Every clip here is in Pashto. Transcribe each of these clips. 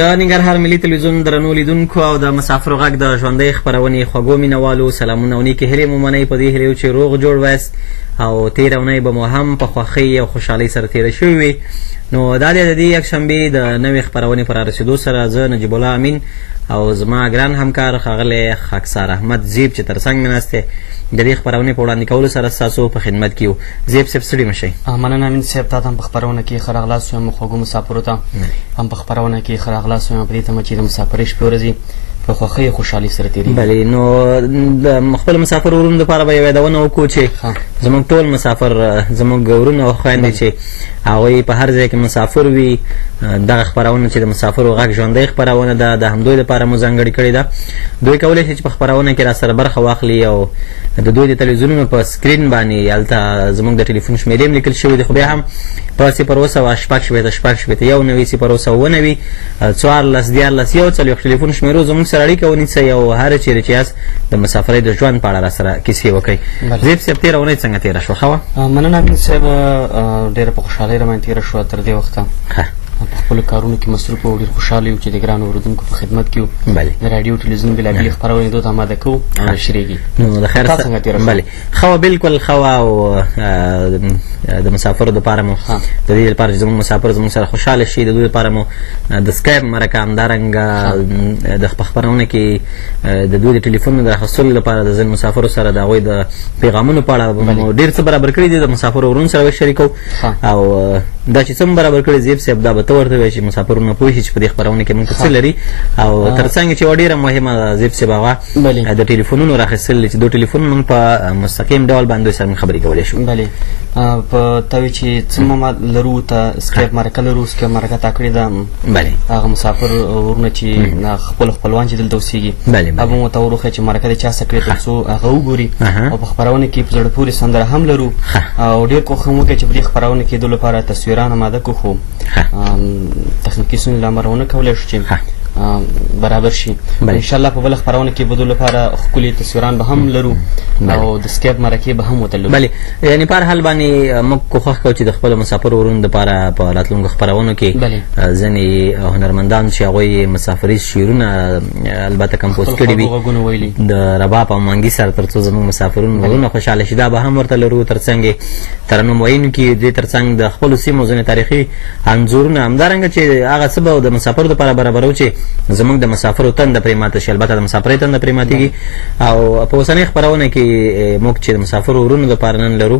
د ننګرهار ملي تلویزیون درنو لیدونکو او د مسافرو غږ د ژوندۍ خپرونې خوږو مینوالو سلامونه او نیکې هیلې مو منئ په دې هیلې چې روغ جوړ وایست او تېره اونۍ به مو هم په خوښۍ او خوشحالۍ سره تېره شوې وي. نو دا دی د دې یکشنبې د نوې خپرونې په رارسېدو سره زه نجیب الله امین او زما ګران همکار ښاغلی خاکسار احمد زیب چې تر څنګ مې ناست دی د دې خپرونې په وړاندې کولو سره ستاسو په خدمت کې یو. زیب صاحب ستړي مه شئ. مننه امین صاحب، تا ته هم په خپرونه کې ښه راغلاست یم، خوږو مسافرو ته هم په خپرونه کې ښه راغلاست یم، په دې تمه چې د مسافرۍ شپې ورځې په خوښۍ او خوشحالۍ سره تېرېږي. بلې، نو د خپلو مسافر ورونو دپاره به یو یادونه وکړو چې زموږ ټول مسافر زموږ ورونه او خویندې چې هغوی په هر ځای کې مسافر وي، دغه خپرونه چې د مسافرو غږ ژوندۍ خپرونه ده د همدوی دپاره مو ځانګړې کړې ده. دوی کولی شي چې په خپرونه کې را سره برخه واخلي او د دوی د تلویزیونونو په سکرین باندې هلته زموږ د ټلیفون شمیرې هم لیکل شوي دي، خو بیا هم په 0 یو 90 0 14 14 یو 40 ټلیفون شمیرو زموږ سره اړیکه ونیسئ او هر چیرې چې یاست د مسافرۍ د ژوند په اړه را سره کیسې وکړئ. زیب صاحب تېره اونۍ څنګه تېره شوه؟ ښه وه؟ مننه امین صاحب، ډېره په خوشحالۍ راباندې تېره شوه تر دې وخته. په خپلو کارونو کې مصروف او ډېر خوشحاله یو چې د ګرانو اورېدونکو په خدمت کې یو. د راډیو ټلویزیون بېلابېلې خپرونې دو ته اماده کوو او نشرېږي. نو د خیر تا څنګه تېره شوه؟ بلې، ښه وه، بلکل ښه وه او د مسافرو دپاره مو د دې لپاره چې زموږ مسافر زموږ سره خوشحاله شي د دوی لپاره مو د سکایپ مرکه همدارنګه د خپرونه کې د دوی د ټلیفون د اخیستلو لپاره د ځینو مسافرو سره د هغوی د پیغامونو په اړه مو ډېر څه برابر کړي دي، د مسافرو ورونو سره به شریکوو او دا چې څه مو برابر کړي زیب صاحب دا به ته ورته وایي چې مسافرونه پوه شي چې په دې خپرونه کې موږ څه لري او تر څنګ چې یوه ډېره مهمه زیب صاحب هغه د ټلیفونونو راخیستل چې دو ټلیفون موږ په مستقیم ډول باندې سره خبرې کولی شو. بلې، په تا وایي چې څه ما لرو، ته سکایپ مرکه لرو، سکایپ مرکه تا کړې ده. بلې، هغه مسافر ورونه چې خپل خپلوان چې دلته اوسېږي هغه به مو ته ور وښیه چې مرکه دې چا څه کړې تر څو هغه وګوري. او په خپرونه کې په زړه پورې سندره هم لرو او ډېر کوښښ هم وکړئ چې په دې خپرونه کې دو لپاره تصویران اماده کړو، خو تخنیکي ستونزې له امله ونه کولی شو چې برابر شي. انشاءالله په بله خپرونه کې به دو لپاره ښکلي تصویران به هم لرو او د سکیپ مرکې به هم ورته لرو. بلې، یعنې په هر حال باندې موږ کوښښ کوو چې د خپلو مسافرو ورونو دپاره په راتلونکو خپرونو کې ځینې هنرمندان چې هغوی مسافریز شعرونه البته کمپوز کړي وي د رباب او منګي سره تر څو زموږ مسافرون ورونه خوشحاله شي دا به هم ورته لرو. تر څنګ یې ترنم ویونکي دې تر څنګ د خپلو سیمو ځینې تاریخي انځورونه همدارنګه چې هغه څه به د مسافرو دپاره برابرو چې زموږ د مسافرو تنده پرې ماته شي. البته د مسافرۍ تنده پرې ماتېږي او په اوسنۍ خپرونه کې موږ چې د مسافرو ورونو دپاره نن لرو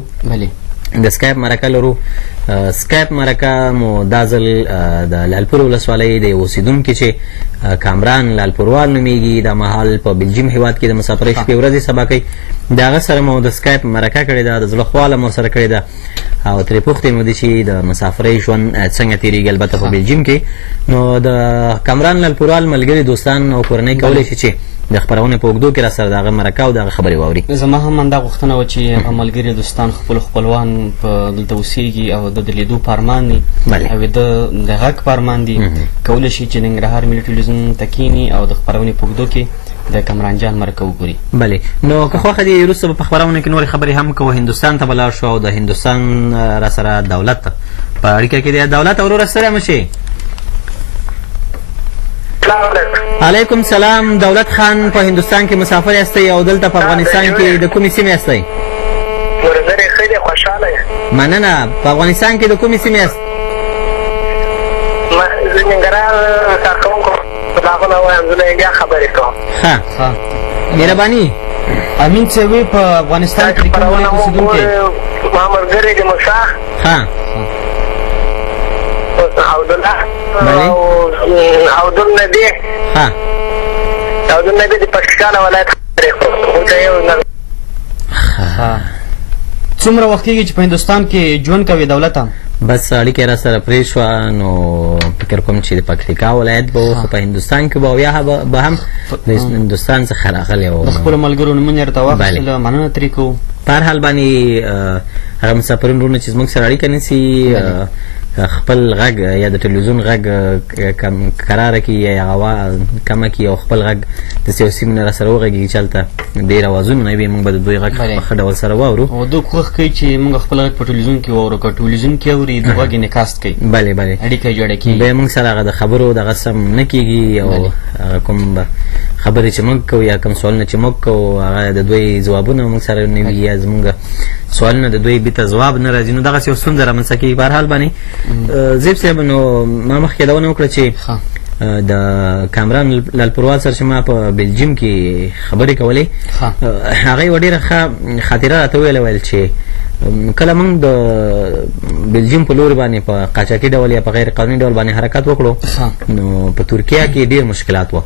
د سکایپ مرکه لرو. سکایپ مرکه مو دا ځل د لالپور ولسوالۍ د یو اوسېدونکي چې کامران لالپوروال نومیږي دا مهال په بلجیم هېواد کې د مسافرۍ شپې ورځې سبا کوي د هغه سره مو د سکایپ مرکه کړې ده، د زړه خواله مو سره کړې ده او ترې پوښتې مو دي چې د مسافرۍ ژوند څنګه تېرېږي البته په بلجیم کې. نو د کامران لالپوروال ملګري دوستان او کورنۍ کولی شي چې د خپرونې په اوږدو کې را سره د هغه مرکه او د هغه خبرې واوري. زما هم همدا غوښتنه وه چې هغه ملګري دوستان خپلو خپلوان په دلته اوسېږي او د لیدو په ارمان دي او د غږ په ارمان دي کولی شي چې د ننګرهار ملي ټلویزیون ته کښېني او د خپرونې په اوږدو کې د کامران جان مرکه وګوري. بلې، نو که خوښه دي وروسته به په خپرونه کې نورې خبرې هم کوو. هندوستان ته به لاړ شو او د هندوستان را سره دولت په اړیکه کې دی. دولت وروره ستړی مه شي. علیکم سلام. دولت خان په هندوستان کې مسافر یاستئ او دلته په افغانستان کې د کومې سیمې یاستئ؟ مننه. په افغانستان کې د کومې سیمې یاست؟ زه ننګرهار کارکوونکو داغونه وایم، زه له انډیا خبرې کوم. ښه، مهرباني. امین صاحب په افغانستان کې د کوم ولایت اوسېدونکی؟ ما ملګری د موسی عبدالله عبدالنبي عبدالنبي د پاکستان ولایت خبرې کوم. څومره وخت کېږي چې په هندوستان کې ژوند کوې دولته؟ بس اړیکې را سره پرې شوه نو فکر کوم چې د پکتیکا ولایت به خو په هندوستان کې به او یا به هم د هندوستان څخه راغلی و. د خپلو ملګرو نومونه یې راته واخیستله، مننه ترې کوو. په هر حال باندې هغه مسافرین وروڼه چې زموږ سره اړیکه نیسي خپل غږ یا د ټلویزیون غږ قراره کړي یا هغه کمه کړي او خپل غږ د سیاسي مینه را سره وغږېږي چې هلته ډېر اوازونه نه وي موږ به د دوی غږ په ښه ډول سره واورو او دوی کوښښ کوي چې موږ خپل غږ په ټلویزیون کې واورو که ټلویزیون کې اوري د غږ انعکاس کوي بلې بلې اړیکه جوړه کېږي بیا موږ سره هغه د خبرو دغه سم نه کېږي او کوم خبرې چې موږ کوو یا کوم سوالونه چې موږ کوو هغه د دوی ځوابونه موږ سره نه وي یا زموږ سوالونه د دوی بیرته ځواب نه راځي نو دغسې یو ستونزه رامنځته کېږي په هر حال باندې زیب صاحب نو ما مخکې یادونه وکړه چې د کامران لالپروال سره چې ما په بلجیم کې خبرې کولې هغه یوه ډېره ښه خاطره راته ویل چې کله موږ د بلجیم په لوري باندې په قاچاقي ډول یا په غیر قانوني ډول باندې حرکت وکړو نو په ترکیه کې ډېر مشکلات وه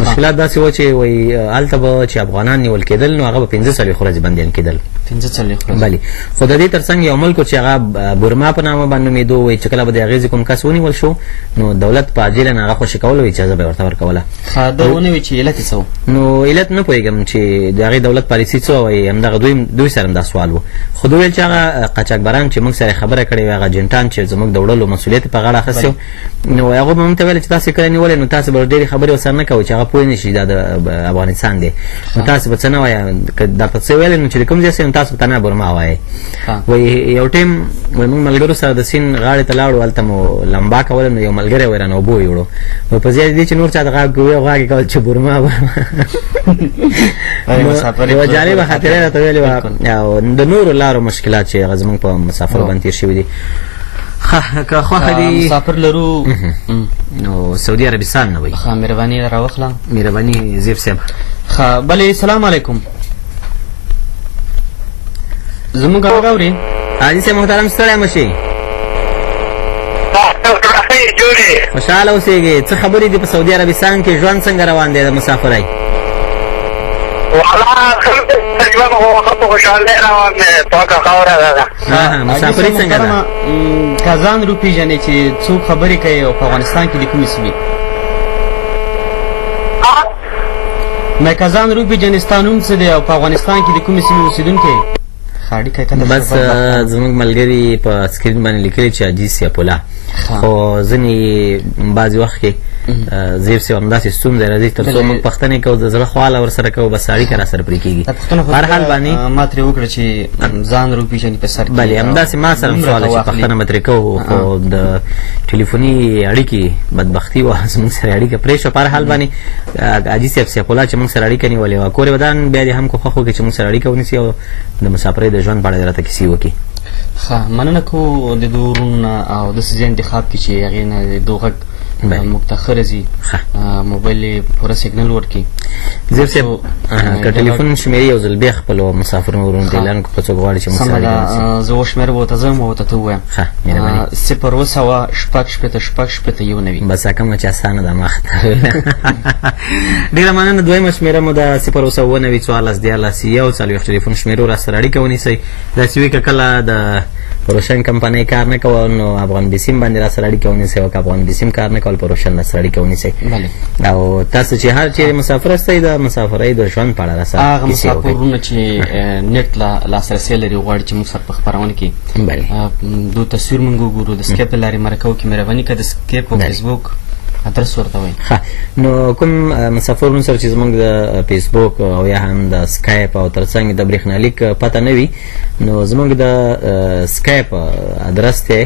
مشکلات داسې وه چې وایي هلته به چې افغانان نیول کېدل نو هغه به 45 ورځې بندیان کېدل 45 ورځې بلې خو د دې تر څنګ یو ملک چې هغه بورما په نامه باندې نومېدو وایي چې کله به د هغې کوم کس ونیول شو نو دولت په عاجله هغه خوشي کول وایي اجازه به یې ورته ورکوله دا ونه وي چې علت یې څه و نو علت نه پوهېږم چې د هغې دولت پالیسي څه وایي همدغه دوی سره هم دا سوال و خو دوی ویل چې هغه قاچاقبران چې موږ سره خبره کړې وي هغه جنټان چې زموږ د وړلو مسؤلیت په غاړه اخیستی نو هغو به موږ ته ویل چې تاسې کله نیولې نو تاسې به ډېرې خبرې ورسره نه کوئ چې هغه پوه نه شي دا د افغانستان دی نو تاسې به څه نه وایه که درته څه ویلې نو چې د کوم ځای نو تاسو به تنها بورما وایئ وایي یو ټایم وایي موږ ملګرو سره د سیند غاړې ته لاړو هلته مو لمبا کوله نو یو ملګری وایي رانه اوبه ویوړو نو په ځای دې چې نور چا ته غږ غږ یې کول چې بورما یوه جالبه خاطره راته ویلې وه او د نورو لارو مشکلات چې هغه زموږ په مسافرو باندې تېر شوي دي که خوښه دي مسافر لرو نو سعودي عربستان نه وایي مهرباني راوخله مهرباني زیب صاحب بلې سلام علیکم زموږ غږ اورې حاجي صاحب محترم ستړی مه شئ خوشحاله اوسېږئ څه خبرې دي په سعودي عربستان کې ژوند څنګه روان دی د مسافرۍ مسافرۍ څنګه ده که ځان وپېژنې چې څوک خبرې کوي او په افغانستان کې د کومې سیمې که ځان وپېژنې ستا نوم څه دی او په افغانستان کې د کومې سیمې اوسېدونکی بس زموږ ملګري په سکرین باندې لیکلي چې حاجي سیفالله خو ځینې بعضې وخت کې زیب صاحب همداسې ستونزه راځي تر څو موږ پوښتنې کوو د زړه خواله ورسره کوو بس اړیکه راسره پرې کېږي په هر حال باندې ما ترې وکړه چې ځان وپېژني په سر کې بلې همداسې ما سره هم سوال چې پوښتنه به ترې کوو خو د ټلیفوني اړیکې بدبختي وه زموږ سره اړیکه پرې شوه په هر حال باندې حاجي صاحب سیفالله چې موږ سره اړیکه نیولې وه کور ودان بیا دې هم کوښښ وکړي چې موږ سره اړیکه ونیسي او د مسافرۍ د ژوند په اړه دې راته کیسې وکړي مننه کوو د دو ورونو او داسې ځای انتخاب کړي چې هغې نه د دو غږ موږ ته ښه راځي موبایل یې پوره سیګنل ورکړي زیب صاحب که ټلیفون شمېرې یو ځل بیا خپلو مسافرو ورونو ته اعلان کړو که څوک غواړي چې موږ سره اړیکه ونیسي زه وشمېره به ورته ځم او ورته ته ووایم 0 بس کومه چې اسانه ده ما ډېره مننه دویمه شمېره مو ده 0 ټلیفون شمېرو را سره اړیکه ونیسئ داسې وي که کله د روشن کمپنۍ کار نه کوه نو افغان بیسیم باندې را سره اړیکه ونیسئ او که افغان بیسیم کار نه کول په روشن را سره اړیکه ونیسئ او تاسو چې هر چېرې مسافر استئ د مسافرۍ د ژوند په اړه را سره هغه مسافرونه چې نیټ لاسرسی لري غواړي چې موږ سره په خپرونه کې دو تصویر موږ وګورو د سکیپ له لارې مرکه وکړي مهرباني که د سکیپ او فیسبوک ادرس ورته وایي نو کوم مسافرونو سره چې زموږ د فیسبوک او یا هم د سکایپ او تر څنګ د برېښنالیک پته نه وي نو زموږ د سکایپ ادرس دی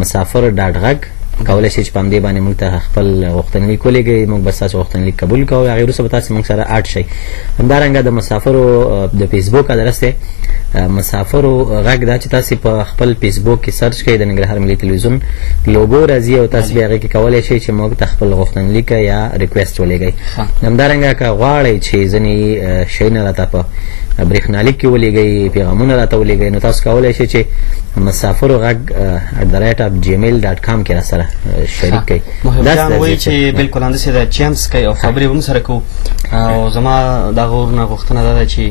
مسافر ډاټ غږ کولی شئ چې په همدې باندې موږ ته خپل غوښتنلیک ولیږئ موږ به ستاسو غوښتنلیک قبول کوو هغې وروسته به تاسې موږ سره اډ شئ همدارنګه د مسافرو د فیسبوک ادرس دی مسافرو غږ دا چې تاسې په خپل فیسبوک کې سرچ کړئ د ننګرهار ملي تلویزیون لوګو راځي او تاسې بیا هغې کې کولی شئ چې موږ ته خپل غوښتنلیک یا ریکویسټ ولیږئ همدارنګه که غواړئ چې ځینې شیونه راته په برېښنالیک کې ولیږئ پیغامونه راته ولیږئ نو تاسو کولی شئ چې مسافرو غږ @gmail.com کې را سره شریک کړئ محبجان وایي چې بلکل همداسې ده چانس کوي او خبرې به هم سره کوو او زما دغه ورونه غوښتنه دا ده چې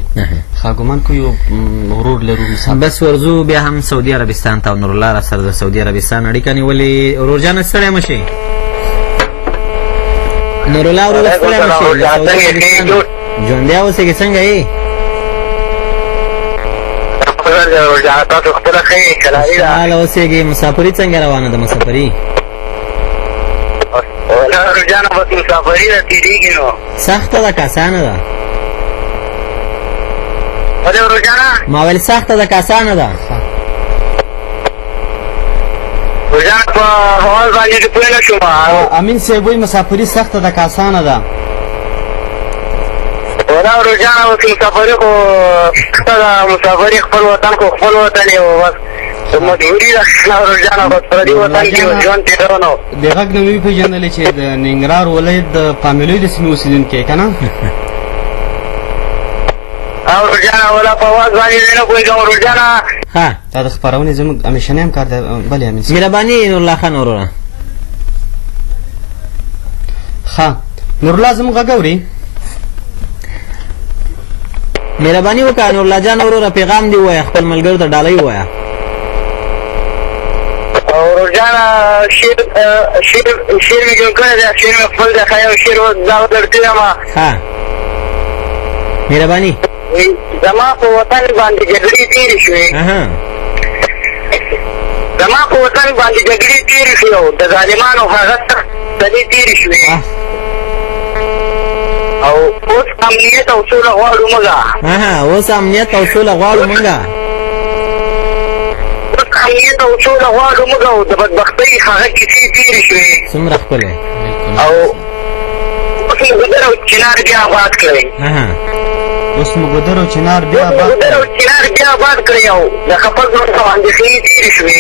ګمان کوو یو ورور لرو بس ورځو بیا هم سعودي عربستان ته او نورالله را سره د سعودي عربستان اړیکه نیولې ورور جانه ستړی مه شئ نورالله ورور ستړی مه شئ ژوندی اوسېږې څنګه یې په سر دی روزانه تاسو خپله ښه یې کلاري ده خوشحاله اوسېږئ مسافري څنګه روانه ده مسافري روزانه بس مسافري ده تېرېږي نو سخته ده که اسانه ده ولې روزانه ما ویل سخته ده که اسانه ده روزانه په حوال باندې چې پوه نه شوم امین صاحب وایي مسافري سخته ده که اسانه ده ولا روزانه اوس مسافري خو سخته ده مسافري خپل وطن خو خپل وطن یې بس مجبوري ده روزانه بس پردي وطن کې ژوند تېرو نو د غږ نه مې وپېژندلې چې د ننګرهار ولایت د پامیلوی د سیمې اوسېدونکی که نه او روزانه ولا په اواز باندې نه پوهېږم روزانه ها دا د خپرونې زموږ همیشنی همکار دی بلې امین صاحب مهرباني نورالله خان وروره ښه نورالله زموږ غږ اوري مهرباني وکړه نورالله جان وروره پیغام دې ووایه خپل ملګرو ته ډالۍ ووایه او روزانه شعر مې جوړ کړی دی شعر مې خپل دی ښه یو شعر دا درته یم ها مهرباني زما په وطن باندې جګړې تېرې شوې زما په وطن باندې جګړې تېرې شوې او د ظالمانو هغه سلې تېرې شوې او اوس امنیت او سوله غواړو موږ اوس امنیت او سوله غواړو موږ امنیت او سوله غواړو موږ او د بدبختۍ هغه کیسې تېرې شوې څومره ښکلی او اوس مو ګودر او چنار بیا آباد کړی اوس مو ګودر او چنار بیا آباد کړی او د خپل ژوند او اندېښنې تېرې شوې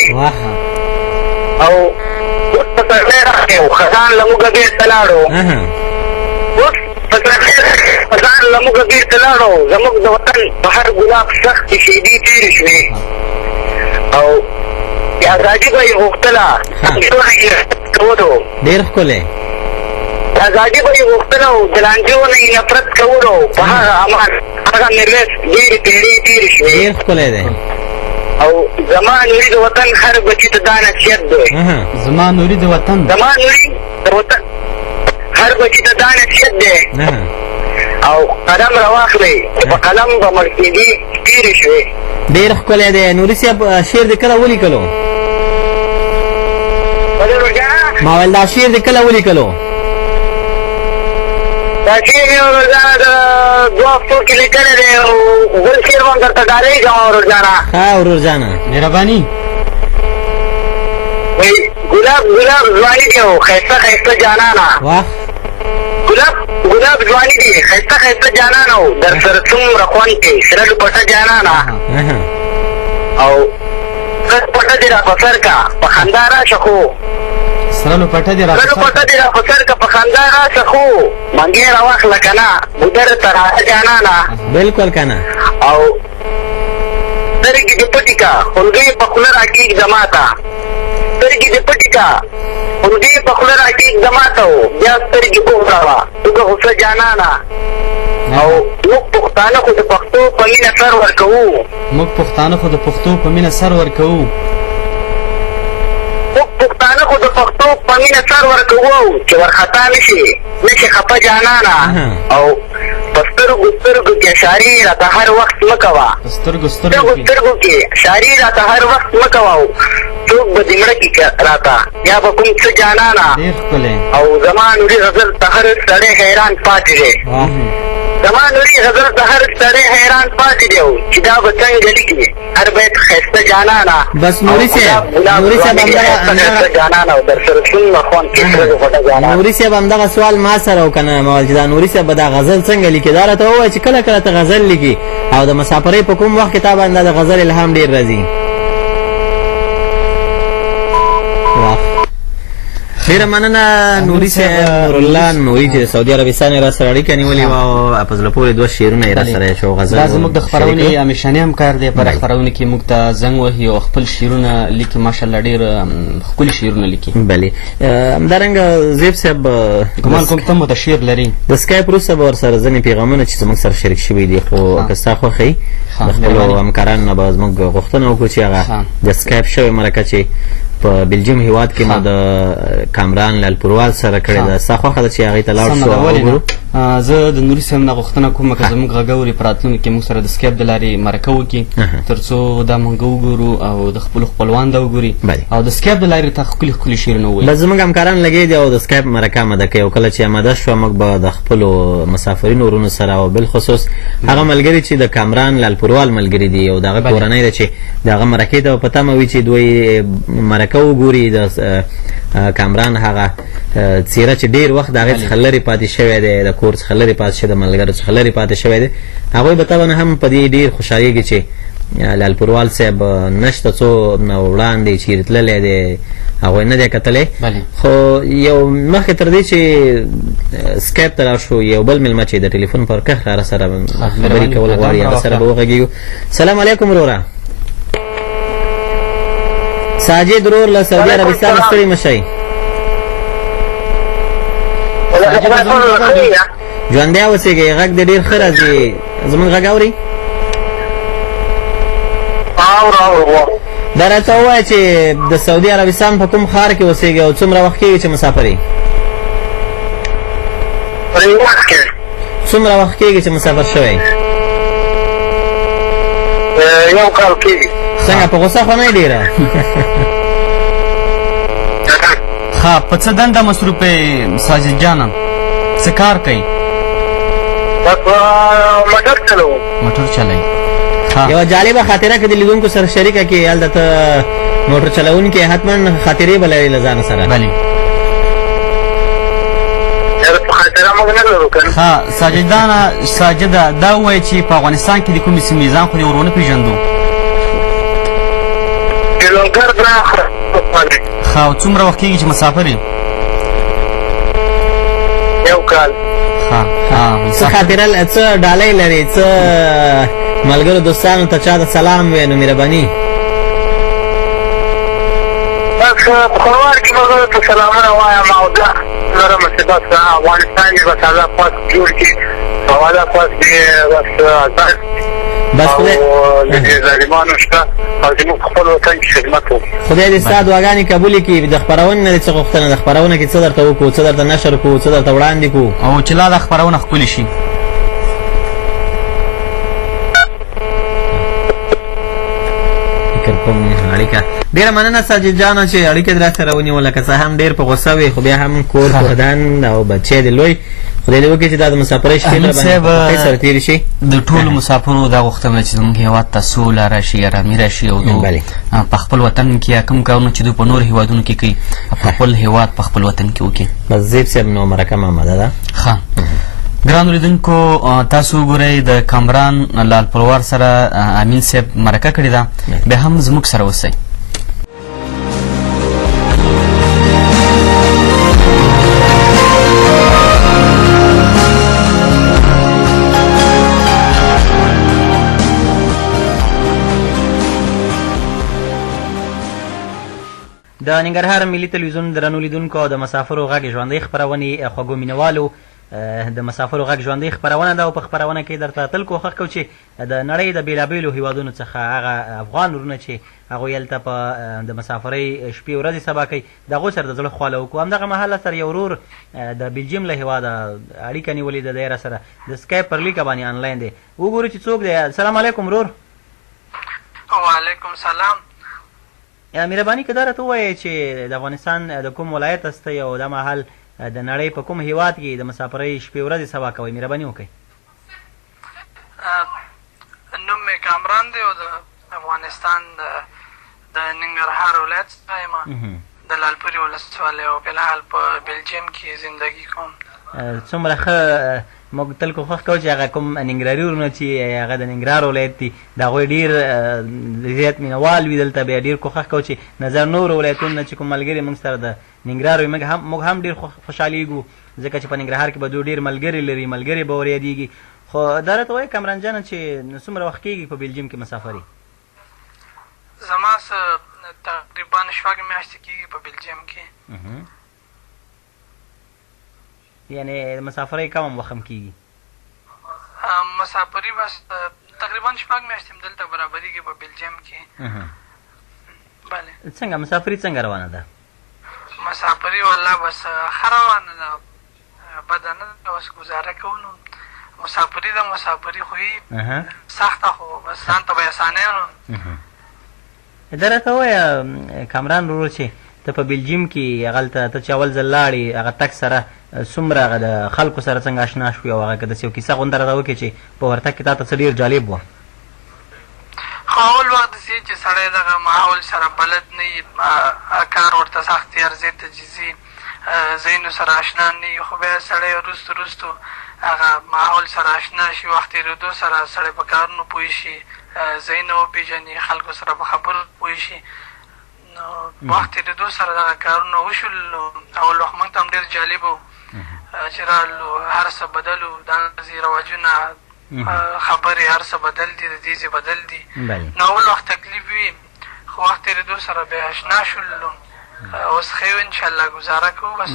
او اوس پسرلی راغی او خزان له موږه بېرته لاړو اوس پسرلی خزان له موږه بېرته لاړو زموږ د وطن په هر ګلاب سختې شېبې تېرې شوې او د ازادي به یې غوښتله کولو ډېر ښکلی ازادي به یې غوښتله او د لانجو نه یې نفرت کولو په هغه امان هغه میرویس ډېرې پېړۍ تېرې شوې ډېر ښکلی دی او زما نوري د وطن هر بچي ته دا نصیحت دی زما نوري د وطن هر بچي ته دا نصیحت دی او قلم راواخلئ چې په قلم به مړ کېدې تېرې شوې ډېر ښکلی دی نوري صاحب شعر دې کله ولیکلو ما ویل دا شعر دې کله ولیکلو دا شعر مې روزانه د 2 هفتو کې لیکلی دی او بل شعر به هم درته ډالېږم روزانه ښه ورور جانه مهرباني ګلاب ځواني دی او ښایسته ښایسته جانانه ګلاب ځواني دی ښایسته ښایسته جانانه او در سره څومره خوند کوي سره دوپټه جانانه او سره دوپټه دې را په سر که په خندا راشه خو سره دوپټه دې را په سر که په خندا راشه خو منګې راواخله که نه ګودر ته راشه جانانه بلکل که نه او سترګې دې پټې که خولګۍ په خوله راکېږده ما ته سترګې دې پټې که خولګۍ په خوله راکېږده ما ته و بیا سترګې وغړوه توګه غوسه جانانه او موږ پښتانه خو د پښتو په مینه سر ورکوو موږ پښتانه خو د پښتو په مینه سر ورکوو چې ورخطا نشي خفه جانانه او په سترګو کې اشارې راته هر وخت مه کوه په سترګو کې اشارې راته هر وخت مه کوه څوک به دې مړه کي راته یا به کوم څه جانانه او زما نوري غزل ته هر سړی حیران پاتې دی چې دا به څنګه لیکي هر بیت ښایسته جانانه بس نوري صاحب همدغه سوال ما سره وکنه ما ویل چې دا نوري صاحب به دا غزل څنګه لیکي دا راته ووایه چې کله کله ته غزل لیکي او د مسافرۍ په کوم وخت کې تا باندې د غزل الهام ډېر راځي ډېره مننه نوري صاحب نورالله نوري چې د سعودي عربستان یې را سره اړیکه نیولې وه او په زړه پورې 2 شعرونه یې را سره شو غزل دا زموږ د خپرونې همیشنی همکار دی په خپرونې کې موږ ته زنګ وهي او خپل شعرونه لیکي ماشاءالله ډېر ښکلي شعرونه لیکي بلې همدارنګه زیب صاحب ګمان کوم ته مو د شعر لري د سکایپ وروسته به ورسره ځینې پیغامونه چې زموږ سره شریک شوي دي خو که ستا خوښه وي د خپلو همکارانو نه به زموږ غوښتنه وکړو چې هغه د سکایپ شوې مرکه چې په بلجیم هیواد کې مو د کامران لالپوروال سره کړې ده. ستا خوښه ده چې هغې ته لاړ شو او وګورو؟ زه د نوري صاحب نه غوښتنه کوم که زموږ غږ اوري په راتلونکي کې موږ سره د سکیپ د لارې مرکه وکړي تر څو دا موږ وګورو او د خپلو خپلوان دا وګوري او د سکیپ د لارې ته ښکلي ښکلي شعرونه ووایي. بس زموږ همکاران لګېدي او د سکیپ مرکه اماده کوي او کله چې اماده شوه موږ به د خپلو مسافرینو ورونو سره او بالخصوص هغه ملګري چې د کامران لالپوروال ملګري دي او د هغه کورنۍ ده چې د هغه مرکې ته په تمه وي چې دوی مرکه وګوري د کامران هغه څیره چې ډېر وخت د هغې څخه لرې پاتې شوی دی، د کور څخه لرې پاتې شوی، د ملګرو څخه لرې پاتې شوی دی. هغوی به طبعا هم په دې ډېر خوشحالېږي چې لالپوروال صاحب نشته، څو وړاندې چیرې تللی دی هغوی نه دی کتلی. خو یو مخکې تر دې چې سکیپ ته لاړ شو یو بل مېلمه چې د ټلیفون پر کښ را سره خبرې کول غواړي هغه سره به وغږېږو. سلام علیکم وروره. ساجد رور له سعودي عربستان ستړي مه شئ. ژوندی اوسېږئ، غږ دې ډېر ښه راځي. زموږ غږ اورئ؟ دا راته ووایه چې د سعودي عربستان په کوم ښار کې اوسېږئ او څومره وخت کېږي چې مسافر یې؟ څومره وخت کېږي چې مسافر شوی؟ یو کال کېږي. څنګه په غوسه خو نه یې ډېره؟ ښه، په څه دنده مصروف یې ساجد جانه؟ څه کار کوي؟ بس موټر چلوم. موټر چلوي. یوه جالبه خاطره که د لیدونکو سره شریکه کړي، هلته ته موټر چلوونکي حتما خاطرې به لري له ځانه سره. بلې خاطره موږ نه لرو که نه. ښه ساجده دا ووایه چې په افغانستان کې د کومې سیمې ځان خو دې ور ونه پېژندو؟ لنګر براخه. ښه، او څومره وخت کېږي چې مسافر یې؟ یو کال. څه خاطره څه ډالۍ لري، څه ملګرو دوستانو ته چا ته سلام وایې نو مهرباني؟ بس په خروار کې ملګرو ته سلامونه وایم او دا لرمه چې بس افغانستان یې بس الله پاک جوړ کړي او الله پاک دې بس خدای ظالمانو شته او زموږ خپل وطن کې خدمت وکړو. خدای دې ستا دعاګانې قبولې کړي. د خپرونې نه دې څه غوښتنه ده؟ خپرونه کې څه درته وکړو، څه درته نشر کړو، څه درته وړاندې کړو او چې لا دا خپرونه ښکلې شي؟ فکر کوم اړیکه ډېره مننه ساجد جانه چې اړیکه دې راسره ونیوله. که څه هم ډېر په غوسه وې خو بیا هم کور ودان او بچی دې لوی. خدای دې وکړي چې دا د مسافرۍ شپې باندې سره تېرې شي. د ټولو مسافرو دا غوښتنه چې زموږ هېواد ته سوله راشي، ارامي راشي او په خپل وطن کې کوم کارونه چې دوی په نورو هېوادونو کې کوي په خپل هېواد په خپل وطن کې وکړي. بس زیب صاحب نو مرکه آماده ده. ښه ګرانو لیدونکو، تاسو وګورئ د کامران لالپوروال سره امین صاحب مرکه کړې ده. بیا هم زموږ سره اوسئ. د ننګرهار ملي تلویزیون درنو لیدونکو او د مسافرو غږ ژوندۍ خپرونې خوږو مینوالو، د مسافرو غږ ژوندۍ خپرونه ده او په خپرونه کې درته تل کوښښ کوو چې د نړۍ د بېلابېلو هیوادونو څخه هغه افغان ورونه چې هغوی هلته په د مسافرۍ شپې ورځې سبا کوي د هغو سره د زړه خواله وکړو. همدغه مهال سره یو ورور د بلجیم له هېواده اړیکه نیولې ده، دی راسره د سکایپ پر لیکه باندې آنلاین دی. وګورو چې څوک دی. السلام علیکم ورور. وعلیکم سلام. مهرباني که دا راته ووایې چې د افغانستان د کوم ولایت هستئ او دا مهال د نړۍ په کوم هیواد کې د مسافرۍ شپې ورځې سبا کوئ؟ مهرباني وکړئ. نوم مې کامران دی او د افغانستان د ننګرهار ولایت څخه یم، د لالپورې ولسوالۍ او فلحال په بلجیم کې زندګي کوم. څومره ښه. موږ تل کوښښ کوو چې هغه کوم ننګرهاري ورونه چې هغه د ننګرهار ولایت دي د هغوی ډېر زیات مینوال وي دلته. بیا ډېر کوښښ کوو چې نظر نورو ولایتونو نه چې کوم ملګري موږ سره د ننګرهار وي موږ هم ډېر خوشحالېږو ځکه چې په ننګرهار کې به دوی ډېر ملګري لري، ملګري به ور یادېږي. خو دا راته وایه کامران جانه چې څومره وخت کېږي په بلجیم کې مسافر یې؟ زما تقریبا 6 میاشتې کېږي په بلجیم کې. یعنې مسافرۍ کم وخت هم کېږي؟ مسافري بس تقریبا 6 میاشتې هم دلته برابرېږي په بلجیم کې. څنګه مسافري څنګه روانه ده؟ مسافري والله بس ښه روانه ده، بده نه ده، اوس ګزاره کوو. نو مسافري ده، مسافري خو یې سخته، خو بس ځان ته به یې اسانۍ دا راته ووایه کامران ورور چې ته په بلجیم کې هغلته ته چې اول ځل لاړې هغه تګ سره څومره هغه د خلکو سره څنګه اشنا شوې او هغه که داسې یو کیسه غونډه راته وکړې چې په ورتګ کې تا ته څه ډېر جالب وه؟ خو اول وخت داسې چې سړی دغه ماحول سره بلد نه وي، کار ورته سخت ارزې ته چې ځي، ځایونو سره اشنا نه وي، خو بیا سړی وروستو هغه ماحول سره اشنا شي، وخت تېرېدو سره سړی په کارونو پوه شي، ځایونه وپېژني، خلکو سره په خبرو پوه شي. نو وخت تېرېدو سره دغه کارونه وشول. نو اول وخت موږ ته هم ډېر جالب و چې رالو، هر څه بدل و، دغسې رواجونه، خبرې هر څه بدل دي، د دې ځای بدل دي. نو اول وخت تکلیف وي، خو وخت تېرېدو سره بیا اشنا شولو. اوس ښه یو انشاءالله ګزاره کوو. بس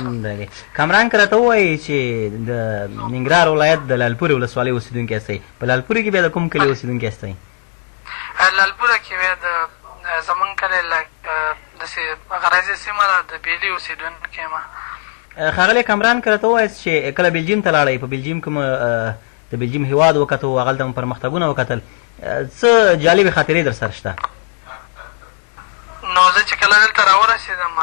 کامران که راته ووایي چې د ننګرهار ولایت د لالپورې ولسوالۍ اوسېدونکی یاستئ، په لالپورې کې بیا د کوم کلي اوسېدونکی یاستئ؟ لالپوره کې بیا د زمونږ کلی داسې غرضې سیمه ده، د بیلي اوسېدونکی یم. ښاغلی کامران که راته ووایاست چې کله بلجیم ته لاړئ، په بلجیم کې مو د بلجیم هېواد وکتو، هغلته مو پرمختګونه وکتل، څه جالبې خاطرې در سره شته؟ نو زه چې کله دلته راورسېدم،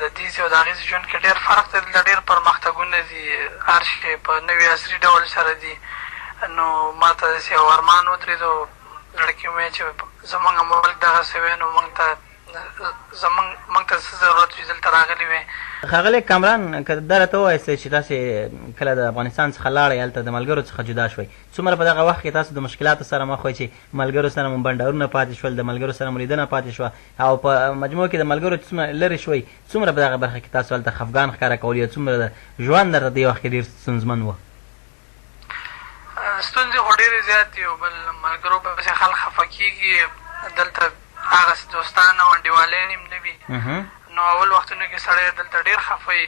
د دې ځای او د هغې ژوند کې ډېر فرق دی. دلته ډېر پرمختګونه دي، هر شی په نوي عصري ډول سره دي. نو ما ته داسې یو ارمان ودرېدو زړه کې مې چې زمونږ ملک دغسې وی، نو موږ ته څه ضرورت چې دلته راغلي وی. ښاغلی کامران که دا راته ووایاست چې تاسې کله د افغانستان څخه لاړئ، هلته د ملګرو څخه جدا شوئ، څومره په دغه وخت کې تاسو د مشکلاتو سره مخ وئ چې ملګرو سره مو بنډارونه پاتې شول، د ملګرو سره مو لیدنه پاتې شوه، او په مجموع کې د ملګرو چې څومره لرې شوئ، څومره په دغه برخه کې تاسو هلته خفګان ښکاره کولي، او څومره د ژوند درته دې وخت کې ډېر ستونزمن وه؟ ستونزې خو ډېرې زیاتې وو، بل ملګرو پسې خلک خفه کېږي. دلته هغسې دوستان او انډیوالۍ هم نه وي. نو اول وختونو کې سړی دلته ډېر خفه وي،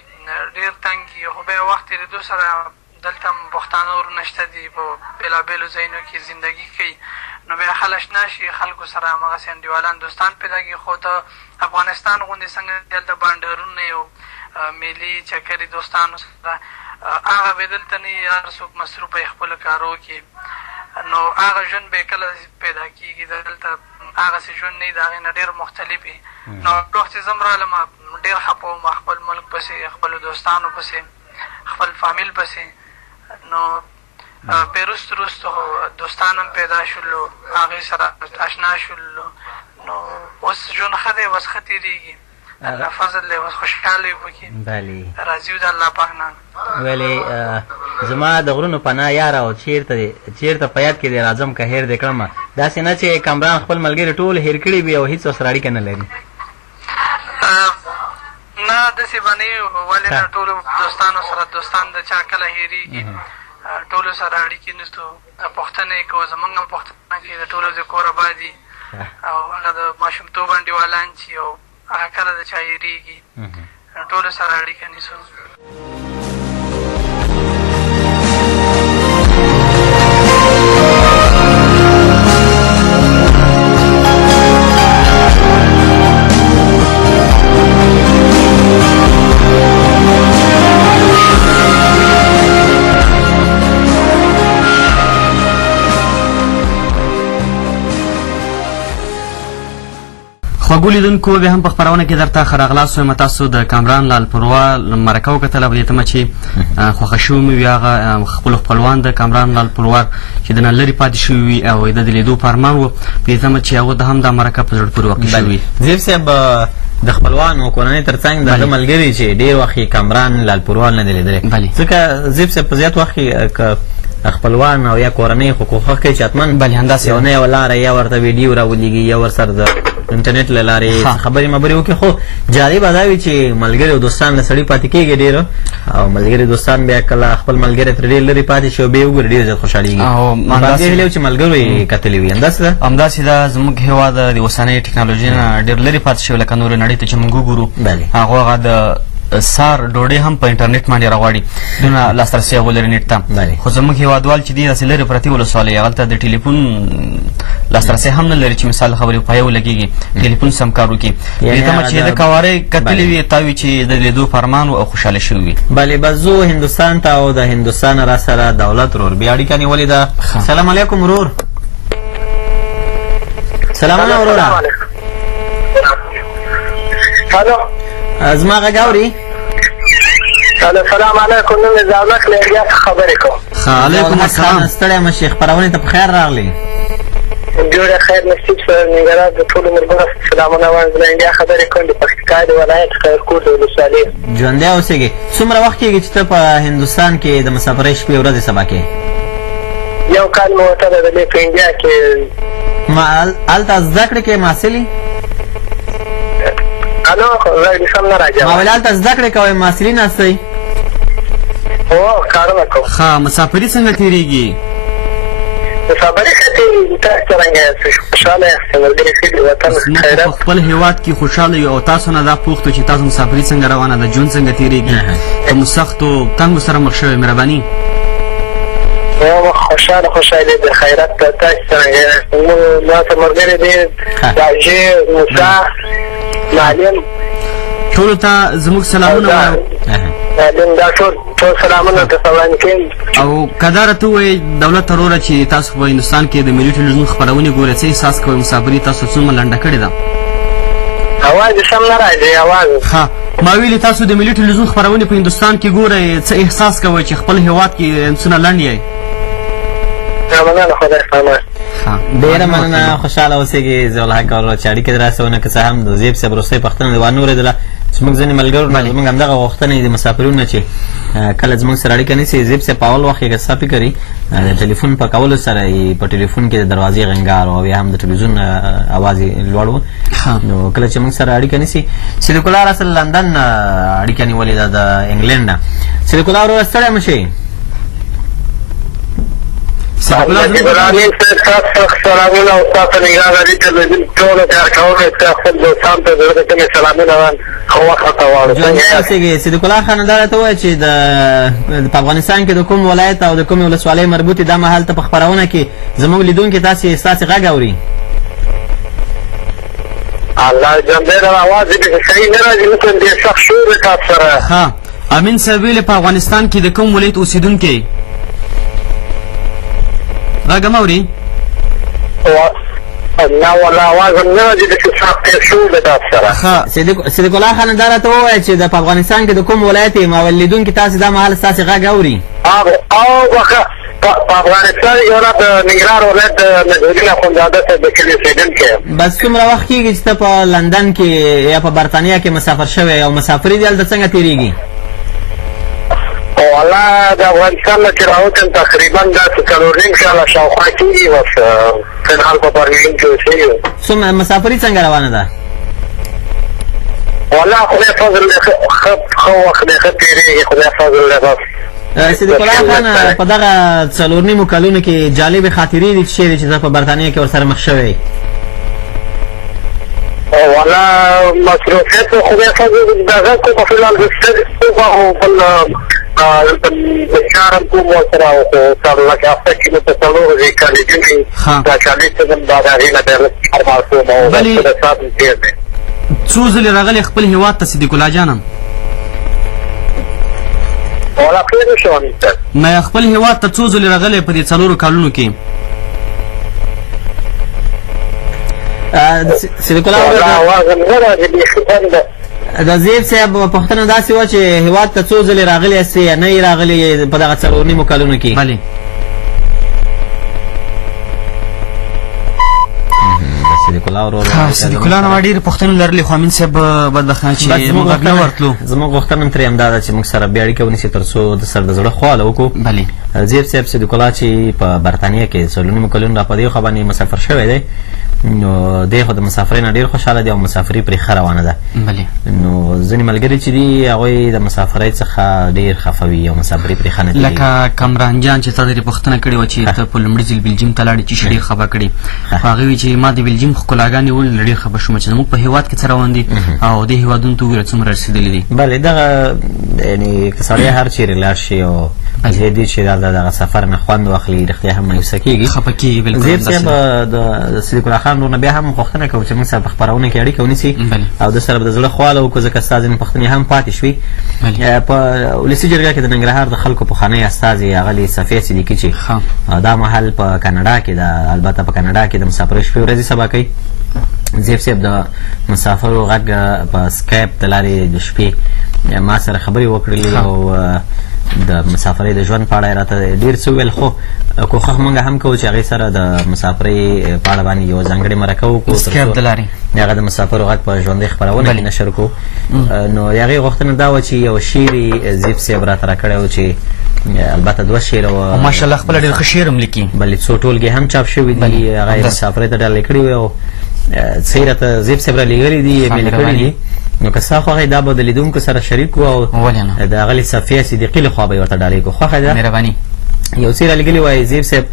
ډېر تنګ وي، خو بیا وخت تېرېدو سره دلته هم پښتانه ورونه شته دي، په بېلابېلو ځایونو کې زندګي کوي. نو بیا خلک اشنا شي، خلکو سره همغسې انډیوالان دوستان پیدا کړي. خو د افغانستان غوندې څنګه دلته بانډارونه او میلې چکرې دوستانو سره هغه به دلته نه وي، هر څوک مصروفه یې خپلو کارو کې. نو هغه ژوند به یې کله پیدا کېږي، دلته هغسې ژوند نه وي، د هغې نه ډېر مختلف وي. نو وخت چې زه هم رالم ډېر خفه وم، خپل ملک پسې، خپلو دوستانو پسې، خپل فامیل پسې. نو بیا وروستو دوستان هم پیدا شولو، هغې سره اشنا شولو. نو اوس ژوند ښه دی، اوس ښه تېرېږي، الله فضل دی، اوس خوشحاله یو پکې، راضي یو د الله پاک نه. ویلې زما د غرونو پناه یاره او چېرته په یاد کې دې راځم که هېر دې کړمه، داسې نه چې کامران خپل ملګري ټول هېر کړي وي او هېڅ ورسره اړیکه نه لري؟ نه داسې به نه وي، ولې نه، ټولو دوستانو سره دوستان د چا کله هېرېږي، ټولو سره اړیکې نشته، پوښتنه یې کوو، زمونږ هم پوښتنه کوي، د ټولو د کور آباد دي، او هغه د ماشومتوب انډیوالان چې او هغه کله د چا هېرېږي، ټولو سره اړیکه نیسو. خوږو لیدونکو، بیا هم په خپرونه کې درته ښه راغلاست وایم. تاسو د کامران لالپوروا مرکه وکتله، په دې تمه چې خوښه شوي مې وي هغه خپلو خپلوان د کامران لالپوروا چې د نه لرې پاتې شوي وي او د لیدو په ارمان وو، په دې تمه چې هغو ته هم دا مرکه په زړه پورې واقع شوې وي. زیب صاحب د خپلوان او کورنۍ تر څنګ د ملګري چې ډېر وخت یې کامران لالپوروا نه دی لیدلی، ځکه زیب صاحب په زیات وخت کې خپلوان او یا کورنۍ خو کوښښ کوي چې حتما یو نه یوه لاره یا ورته ویډیو راولېږي یا ورسره د انټرنیټ له لارې خبرې مبرې وکړي. خو جالبه دا وي چې ملګري او دوستان له سړي پاتې کېږي ډېر، او ملګري دوستان بیا کله خپل ملګري ترې ډېر لرې پاتې شي او بیا یې وګوري ډېر زیات خوشحالېږي. همداسې هیلې چې ملګرو یې کتلي وي. همداسې ده، همداسې ده. زموږ هېواد د اوسنۍ ټکنالوژۍ نه ډېر لرې پاتې شوی، لکه نورې نړۍ ته چې موږ وګورو، هغه د سار ډوډۍ هم په انټرنیټ باندې راغواړي دونه لاسرسی هغوی لري نیټ ته خو زموږ هېوادوال چې دي داسې لرې پرتې ولسوالۍ هغلته د ټلیفون لاسرسی هم نه لري چې مثال خبرې په یو لګېږي ټلیفون سم کار وکړي پرېږدمه چې د کوارۍ کتلې وي تا وي چې د لیدو فرمان او خوشحاله شوي وي بلې بس زو هندوستان ته او د هندوستان را سره دولت ورور بیا اړیکه نیولې ده سلام علیکم ورور سلامونه وروره الو زما غږ اوري السلام علیکم نن زاولک له بیا خبرې کوم علیکم السلام ستړی مه شي خپرونې ته په خیر راغلی جوړه خیر نصیب سره ننګرهار د ټولو ملګرو سلامونه وایم زه انډیا خبرې کوم د پکتیکا د ولایت خیرکوټ ولسوالۍ ژوندی اوسېږي څومره وخت کېږي چې ته په هندوستان کې د مسافرۍ شپې ورځې سبا کې یو کال مې ورته دلې په انډیا کې هلته زده کړې کې محصلي الو غږ سم نه راځي ما ویل هلته زده کړې کوئ محصلي ناستئ هو کارونه کوم ښه مسافري څنګه تېرېږي مسافري ښه تېرېږي تاسو څرنګه یاست خوشحاله یاست ملګري ښه دي وطن خیرات په خپل هېواد کې خوشحاله یو او تاسو نه دا پوښتو چې تاسو مسافري څنګه روانه ده ژوند څنګه تېرېږي که مو سختو تنګو سره مخ شوی مهرباني خوشحاله د خیرات ته تاسو څرنګه یاست ما ته ملګري دي راجي موسی معلم ټولو ته زموږ سلامونه وایو دا ټول سلامونه درته وړاندې کوم او که دا راته ووایئ دولت ته وروره چې تاسو په هندوستان کې د ملي ټلویزیون خپرونې ګورئ څه احساس کوئ مسافري تاسو څومره لنډه کړې ده اواز یې سم نه راځي اواز ښه ما ویلې تاسو د ملي ټلویزیون خپرونې په هندوستان کې ګورئ څه احساس کوئ چې خپل هېواد کې څونه لنډ یئ مننه خدای فرمان ډېره مننه خوشحاله اوسېږي ضیاءالحق اور چې اړیکې در راسونه که څه هم د زیب صاحب وروستۍ پوښتنه دې وانه اورېدله زموږ ځینې ملګرو نه زموږ همدغه غوښتنې د مسافرونو چې کله زموږ سره اړیکه نیسي زیب صاحب په اول وخت کې صافي کوي د ټلیفون په کولو سره یې په ټلیفون کې د دروازې غنګار او یا هم د ټلویزیون اواز یې لوړ و نو کله چې موږ سره اړیکه نیسي صدیق الله راسل لندن اړیکه نیولې ده د انګلینډ نه صدیق الله وروره ستړی مه شئ سلامونه او تاسو نگاه لري تلویزیون ټولو کارکوونکو ته خپل دوستانو ته زړه ته مې سلامونه وایم ښه وخت راته غواړم ژوندی اوسېږي صدیق الله خان دا راته ووایه چې په افغانستان کې د کوم ولایت او د کومې ولسوالۍ مربوطې دا مهال ته په خپرونه کې زموږ لیدونکي ستاسې غږ اوري الله جان ډېر اواز یې صحیح نه راځي مثلا ډېر سخت شور دی تاسو سره ښه امین صاحب ویلې په افغانستان کې د کوم ولایت اوسېدونکی غږ هم اوري نه والله اواز هم نه راځي داسې سخت شور دی تاسو سره ښه صدیق الله خان دا راته ووایه چې په افغانستان کې د کوم ولایت یې ما ویل لیدونکي تاسې دا مهال ستاسې غږ اوري په افغانستان کې هغه د ننګرهار ولایت د نجمالدین اخندزاده صاحب د کلي اوسېدونکی یم بس څومره وخت کېږي چې ته په لندن کې یا په برطانیه کې مسافر شوی او مسافري دې هلته څنګه تېرېږي والله د افغانستان نه چې راوتم تقریبا داسې څلور نیم کاله شاوخوا کېږي بس فلحال په برمنګهم کې اوسېږو مسافري څنګه روانه ده والله خدای فضل دی ښه وخت دی ښه تېرېږي خدای فضل دی بس صدیق الله خان په دغه څلور نیمو کلونو کې جالبې خاطرې دي چې ته په برطانیه کې ورسره مخ شوی والله مصروفیت خدای فضل دغه کوم فلحال او بل کارم کوم ورسره او سره لکه هفته کې مې په څلور ورځې کالجونې دا چالیس څخه بعد هغې نه بیا ارمان کوم او د ساعت مې تېر دی څو ځلې راغلی خپل هېواد ته صدیق الله جانم والله پوه نه شوم نه خپل هېواد ته څو ځلې راغلی په دې څلورو کلونو کې صدیق الله اواز هم نه راځي بیخي بند ده د زیب صاحب پوښتنه داسې وه چې هېواد ته څو ځلې راغلی یاستې یا نه یې راغلي په دغه څلور نیمو کلونو کې بلې صدیق الله ورور صدیق الله نه ډېرې پوښتنې لرلې خو امین صاحب بدبختانه چې موږ غږ نه ورتلو زموږ غوښتنه هم ترې همدا ده چې موږ سره بیا اړیکه ونیسي تر څو د سره د زړه خواله وکړو بلې زیب صاحب صدیق الله چې په برطانیه کې څلور نیمو کلونو را په دې خوا باندې مسافر شوی دی نو دی خو د مسافرۍ نه ډېر خوشحاله دی او مسافري پرې ښه روانه ده. نو ځینې ملګري چې دي هغوی د مسافرۍ څخه ډېر خفه وي او مسافري پرې ښه نه تېرېږي. لکه کامران جان چې تا درې پوښتنه کړې وه چې ته په لومړي ځل بلجیم ته لاړې چې ډېر خفه کړې. هغه وایي چې ما د بلجیم ښکلاګانې ولیدل ډېر خفه شوم چې زموږ په هېواد کې څه روان دي او دې هېوادونو ته وګوره څومره رسېدلي دي. بلې دغه یعنې که سړی هر چېرې لاړ شي او زه دې چې دغه سفر نه خوند واخلي رښتیا هم مایوسه کېږي، خفه کېږي. بالکل زیب صاحب د صدیق الله خان ورونه بیا هم غوښتنه کوو چې موږ سره په خپرونه کې اړیکه ونیسي او د سره به د زړه خواله وکړو ځکه ستا ځینې پوښتنې هم پاتې شوي. په ولسي جرګه کې د ننګرهار د خلکو پخوانی استازي اغلې صفیه صدیقي چې دا مهال په کاناډا کې ده، البته په کاناډا کې د مسافرۍ شپې ورځې سبا کوي. زیب صاحب د مسافرو غږ په سکایپ د لارې د شپې ما سره خبرې وکړلې او د مسافرۍ د ژوند په اړه یې راته ډېر څه وویل. خو کوښښ موږ هم کوو چې هغې سره د مسافرۍ په اړه باندې یوه ځانګړې مرکه وکړو د هغه د مسافرو غږ په ژوندۍ خپرونه کې نشر کړو. نو د هغې غوښتنه دا وه چې یو شعر یې زیب صاحب راته راکړی و چې البته 2 شعره وه، ماشاءالله خپله ډېر ښه شعر هم لیکي، بلې څو ټولګې هم چاپ شوي دي. هغه یې مسافرۍ ته ډالۍ کړي وي او څه یې راته زیب صاحب را لیږلي دي، ایمیل کړي دي. نو که ستا خوښه دا به د لیدونکو سره شریک کړو او د هغلې صفیه صدیقي له خوا به یې ورته ډالۍ کړو. خوښه ده؟ مهرباني. یو څه یې رالیږلي وایي زیب صاحب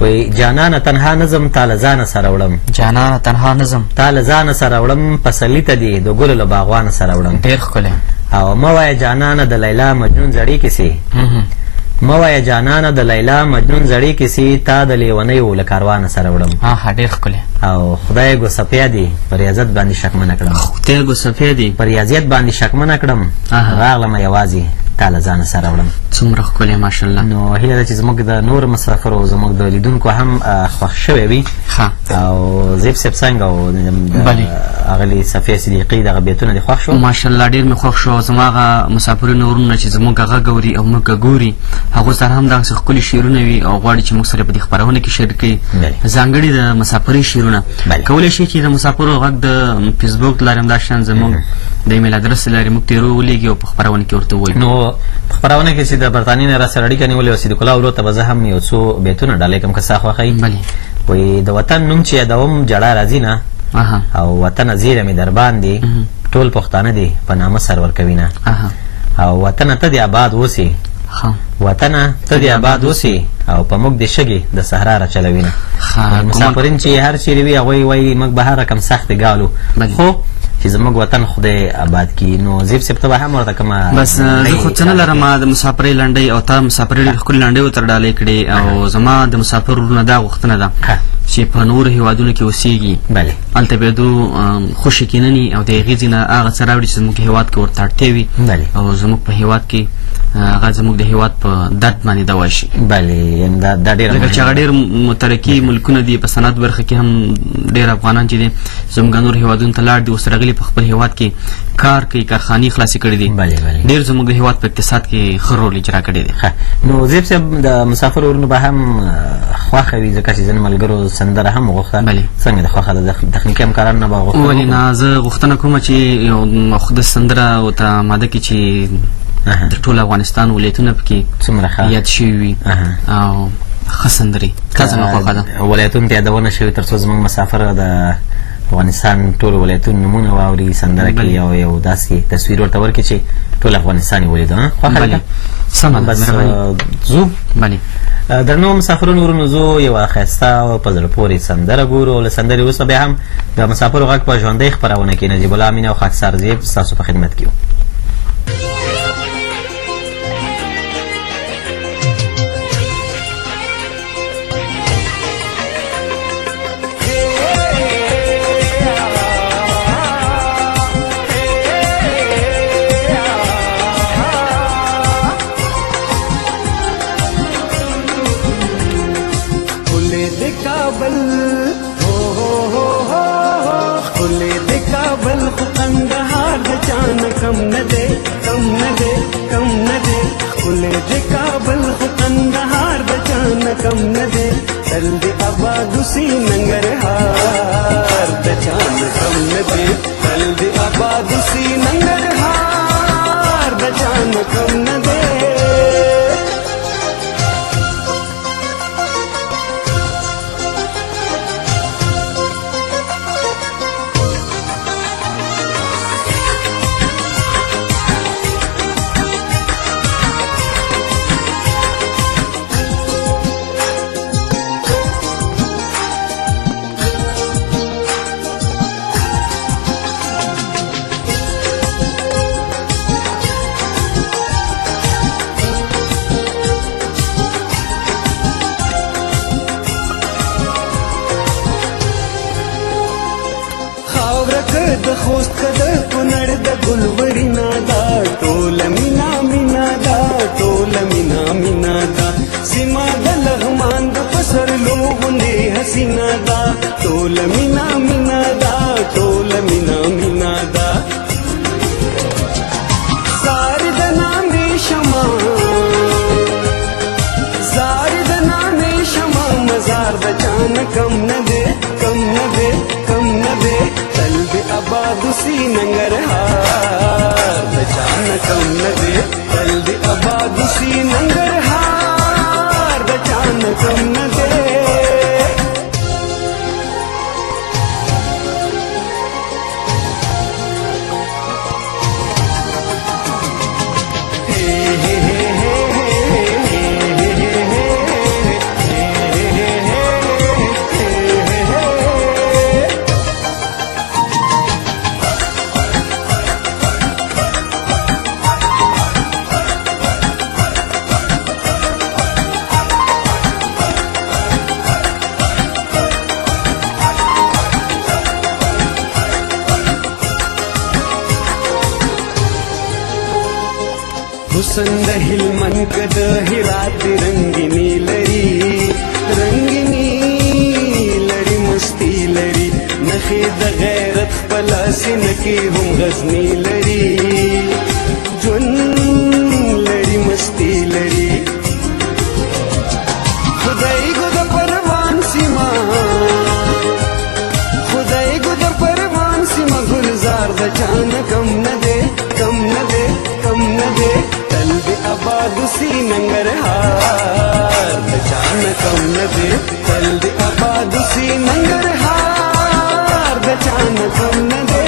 وایي جانانه تنها نظم تا له ځانه سره وړم، جانانه تنها نظم تا له ځانه سره وړم، پسرلي ته دې د ګلو له باغوانه سره وړم. ډېر ښکلی. او مه وایه جانانه د لیلا مجنون زړې کیسې، مه وایه جانانه د لیلا مجنون زړې کیسې، تا د لیونیو له کاروانه سره وړم. ډېر ښکلی. او خدای ګوسپیا دي په ریاضت باندې شکمنه کړم، خدای ګوسپیا دي په ریاضت باندې شکمنه کړم، راغلمه یوازې تا له ځانه سره وړم. څومره ښکلی ماشاءالله. نو هیله ده چې زموږ د نور مسافرو زموږ د لیدونکو هم خوښ شوی وي. او زیب صاحب څنګه او هغلې صفیه صدیقي دغه بیتونه دې خوښ شو؟ ماشاءالله ډېر مې خوښ شو. زما هغه مسافرینو ورونه چې زموږ غږ اوري او موږ ګوري هغو سره هم دغسې ښکلي شعرونه وي او غواړي چې موږ سره په دې خپرونه کې شریک کړي ځانګړي د مسافرۍ شعرونه. کولی شي چې د مسافرو غږ د فیسبوک له لارې هم دا شیان زموږ د ایمیل ادرس له لارې موږ ته یې ولېږي او په خپرونه کې ورته ووایو. نو په خپرونه کې چې د برطانیې نه راسره اړیکه نیولې وه صدیق الله ورور ته به زه هم یو څو بیتونه ډالۍ کړم که ستا خوښوي. وایي د وطن نوم چې یادوم جړا راځي نه، او وطنه زیره مې در باندې ټول پښتانه دي په نامه سر ورکوي نه، او وطنه ته دې آباد اوسې، وطنه ته دې آباد اوسې او په موږ دې شګې د صحرا را چلوي نه. مسافرین چې هر چیرې وي هغوی وایي موږ به هر رقم سختې ګالو خو چې زموږ وطن خدای آباد کړي. نو زیب صاحب ته به هم ورته کومه بس زه خو څه نه لرم د مسافرۍ لنډۍ او تا مسافرۍ ډېرې ښکلې لنډۍ ورته ډالۍ کړې او زما د مسافر ورونه دا غوښتنه ده چې په نورو هېوادونو کې اوسېږي هلته به دو خوشې کینني او د هغې ځای نه هغه څه راوړي چې زموږ هېواد کې ورته اړتیا وي او زموږ په هېواد کې هغه زموږ د هېواد په درد باندې دوا شي. دا ډېر ځکه چې هغه ډېر مترقي ملکونه دي په صنعت برخه کې هم ډېر افغانان چې دي زموږ نور هېوادونو ته لاړ دي اوس راغلي په خپل هېواد کې کار کوي، کارخانې خلاصې کړي دي، ډېر زموږ د هېواد په اقتصاد کې ښه رول اجرا کړی دی. نو زیب صاحب د مسافر ورونو به هم خوښه وي ځکه چې ځینې ملګرو سندره هم وغوښته. څنګه د خوښه ده تخنیکي همکاران نه به غوښتنه؟ ولې نه، زه غوښتنه کومه چې یو د سندره ورته ماده کې چې د ټول افغانستان ولایتونه پکې یاد شوي وي او ښه سندرې. تا څنګه خوښه ده؟ ولایتونو ته یادونه شوي تر څو زموږ مسافر د افغانستان ټول ولایتونو نومونه واوري سندره کې او یو داسې تصویر ورته ورکړي چې ټول افغانستان یې ولیدو. خوښه ده؟ سمه ده، مهرباني. ځو درنو مسافرونو ورونو زو یوه ښایسته او په زړه پورې سندره ګورو او له سندرې وروسته بیا هم د مسافرو غږ په ژوندۍ خپرونه کې نجیب الله امین او خاکسار زیب ستاسو په خدمت کې که د خوست که د کونړ د ګلورينا دا ټوله مینا مینا دا ټوله مینا مینا دا سیما د لغمان د پسرلو غوندې حسینا دا ټوله مینا مینا دا ټوله مینا مینا دا زار د نامې شمع زار د نامې شمع مزار د چان کم نه دی کم نه دی کم نه دی تل دې آباد سی ننګرهار د چان کم نه دی تل دې آباد سی ننګرهار د چان کم نه دی حسن د هلمند که د هرات رنګینی لري رنګینی لري مستی لري نخې د غیرت خپل سینه کې هم غزنی لري ژوند لري مستی لري خدای ګو د پروان سیما خدای ګو د پروان سیما ګلزار د چان کم نه دی کم نه دی کم نه دی آباد سی ننګرهار د چان کم نه دی تل دې آباد سی ننګرهار د چان کم نه دی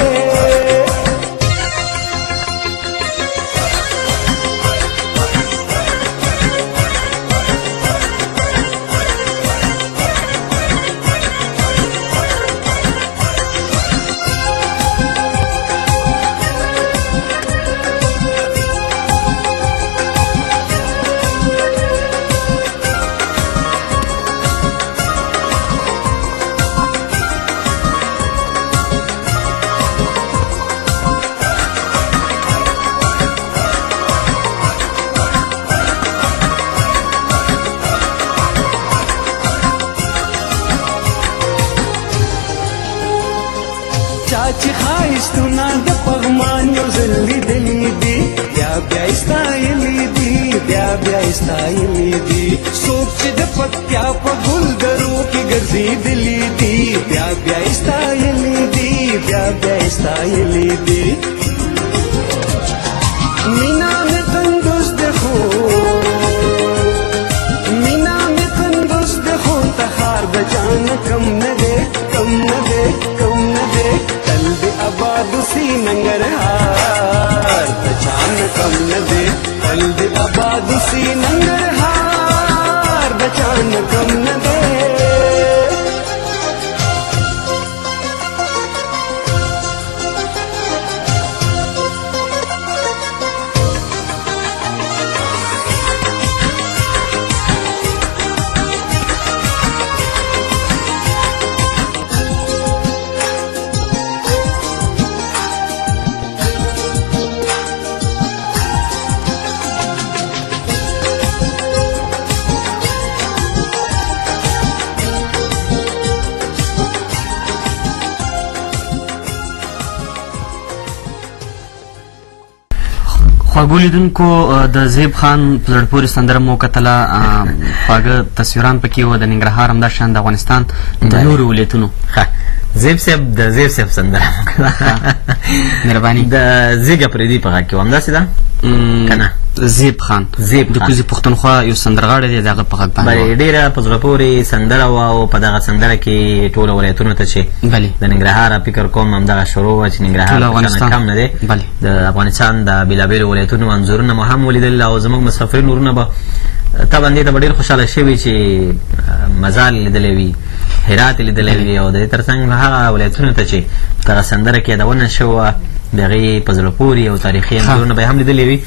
چې خایستونه د پغمان یو ځل لیدلي دي بیا بیا یې ستایلي دي بیا بیا یې ستایلي دي څوک چې د پکتیا په ګلدرو کې ګرځېدلي دي بیا بیا یې ستایلي دي بیا بیا یې ستایلي دي مینا مې کندوز د خو مینا مې کندوز د خو تخار د جان کم نه دی کم نه دی کم نه دی آباد سی ننګرهار د چان کم نه دی تل دې آباد سی ننګرهار د چان کم نه دی خواږو لیدونکو د زیب خان په زړه پورې سندره مو کتله خواږه تصویران پکې وو د ننګرهار همداشان د افغانستان د نورو ولایتونو زیب صاحب د زیب صاحب سندره مهرباني د زیګه پردي په غږ کې همداسې ده کنه زیب خان د کوزي پښتونخوا یو سندرغاړی دی د هغه په غږ باندې ډېره په زړه پورې سندره وه او په دغه سندره کې ټولو ولایتونو ته چې د ننګرهار فکر کوم همدغه شروع وه چې ننګرهار کم نه دی د افغانستان د بېلابېلو ولایتونو انځورونه مو هم ولیدل او زموږ مسافرین ورونه به طبعا دې ته به ډېر خوشحاله شوي چې مزار لیدلی وي هرات لیدلی وي او د دې تر څنګ هغه ولایتونو ته چې دغه سندره کې یادونه شوې وه د هغې په زړه پورې او تاریخي انځورونه به یې هم لیدلې وي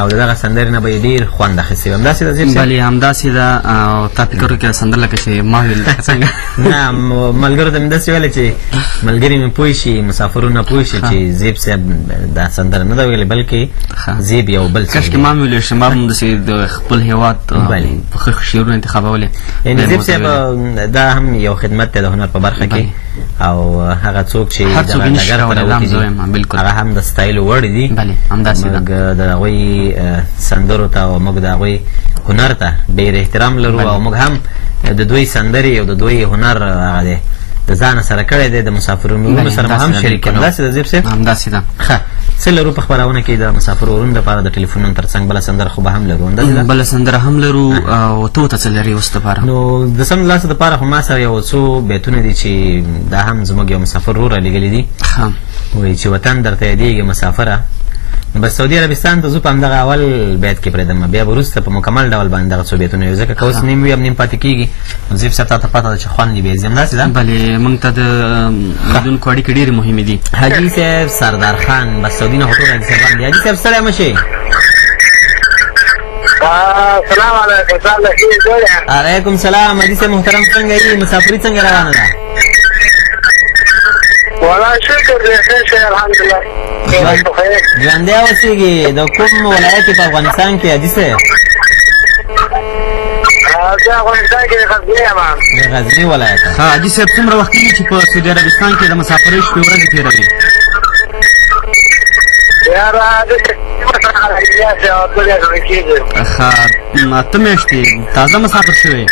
او د دغه سندرې نه به یې ډېر خوند اخیستی وي. همداسې ده زیب صاحب؟ بلې همداسې ده. او تا فکر وکړې سندره لکه چې ما ویل څنګه؟ نه ملګرو ته مې داسې ویلې چې ملګري مې پوه شي، مسافرونه پوه شي چې زیب صاحب دا سندره نه ده ویلې بلکې زیب یو بل څه. کاشکې ما هم ویلی شم، ما هم داسې د خپل هېواد ښه شعرونه انتخابولې. یعنې زیب صاحب دا هم یو خدمت دی د هنر په برخه کې او هغه څوک چې دغه ډګر ته راوتي هغه هم د ستایلو وړ دي. موږ د هغوی سندرو ته او موږ د هغوی هنر ته ډېر احترام لرو او موږ هم د دوی سندرې او د دوی هنر هغه دی د ځانه سره کړی دی، د مسافرونو سره هم شریک یم. همداسې ده زیب صاحب؟ همداسې ده. ښه څه لرو په خپرونه کې د مسافر ورونو لپاره د ټلیفونونو تر څنګ بله سندره خو به هم لرو؟ بله سندره هم لرو. او ته ورته څه لرې اوس دپاره؟ نو د سمدلاسه دپاره خو ما سره یو څو بیتونه دي چې دا هم زموږ یو مسافر ورور رالیږلي دي. وایي چې وطن درته یادېږي مسافره، بس سعودي عربستان ته ځو په همدغه اول بیت کې پرېږدم، بیا به وروسته په مکمل ډول باندې دغه څو بیتونه وي ځکه که اوس نیم وي هم نیم پاتې کېږي. نو زیب صاحب تا ته پته ده چې خوند یې بیا ځي. همداسې ده؟ بلې موږ ته د لیدونکو اړیکې ډېرې مهمې دي. حاجي صاحب سردار خان، بس سعودي نه خو ټول حاجي صاحبان دي. حاجي صاحب ستړی مه شئ. السلام علیکم. صاحب له ښې جوړې؟ علیکم سلام. حاجي صاحب محترم څنګه یې؟ مسافري څنګه روانه ده؟ والله شکر دی ښه شی الحمدلله. ژوندی اوسېږي. د کوم ولایت په افغانستان کې حاجي صاحب؟ زه افغانستان کې د غزني یم. د غزني ولایت. ښه حاجي صاحب څومره وخت کېږي چې په سعودي عربستان کې د مسافرۍ شپې ورځې تېروي؟ یاره دلته میاشتې او 2 میاشتې کېږي. ښه 8 میاشتې تازه مسافر شوی؟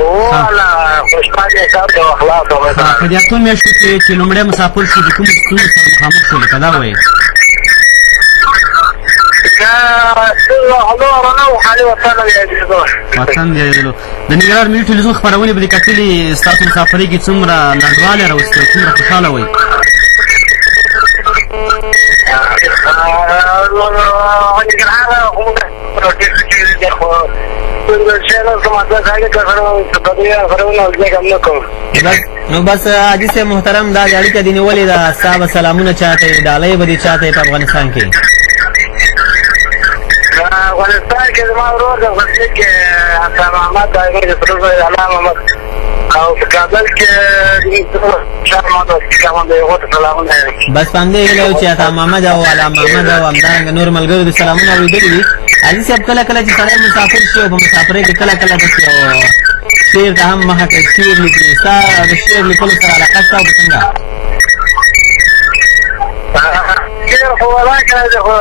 والا خوشحالي صاحب د اخلاص او په دې 8 میاشتو کې چې لومړی مسافر شو د کومو ستونزو سره مخامخ شولې که دا وایې؟ وطن د یادېدلو. د ننګرهار ملي ټلویزیون خپرونې به دې کتلې ستاسو مسافرۍ کې څومره لنډوالی راوستی او څومره خوشحاله وئ؟ نو بس حاجي صاحب محترم دا اړیکه دې نیولې ده، ستا به سلامونه چاته یې، ډالۍ به دې چاته یې په افغانستان کې؟ افغانستان کې زما ورور د غزني کې حسن محمد دایمي د سرور الله محمد او په کابل کې شاه محمد اسلام د یو ته سلامونه. بس په همدې هیله یو چې عطا محمد او علا محمد او همدارنګه نور ملګرو د سلامونه اورېدلي دي. حاجي صاحب کله کله چې سړی مسافر شي او په مسافرۍ کې کله کله داسې یو شعر ته هم مخه کوي، شعر لیکي. ستا د شعر لیکلو سره علاقه شته او که څنګه؟ شعر خو ولاکه دی خو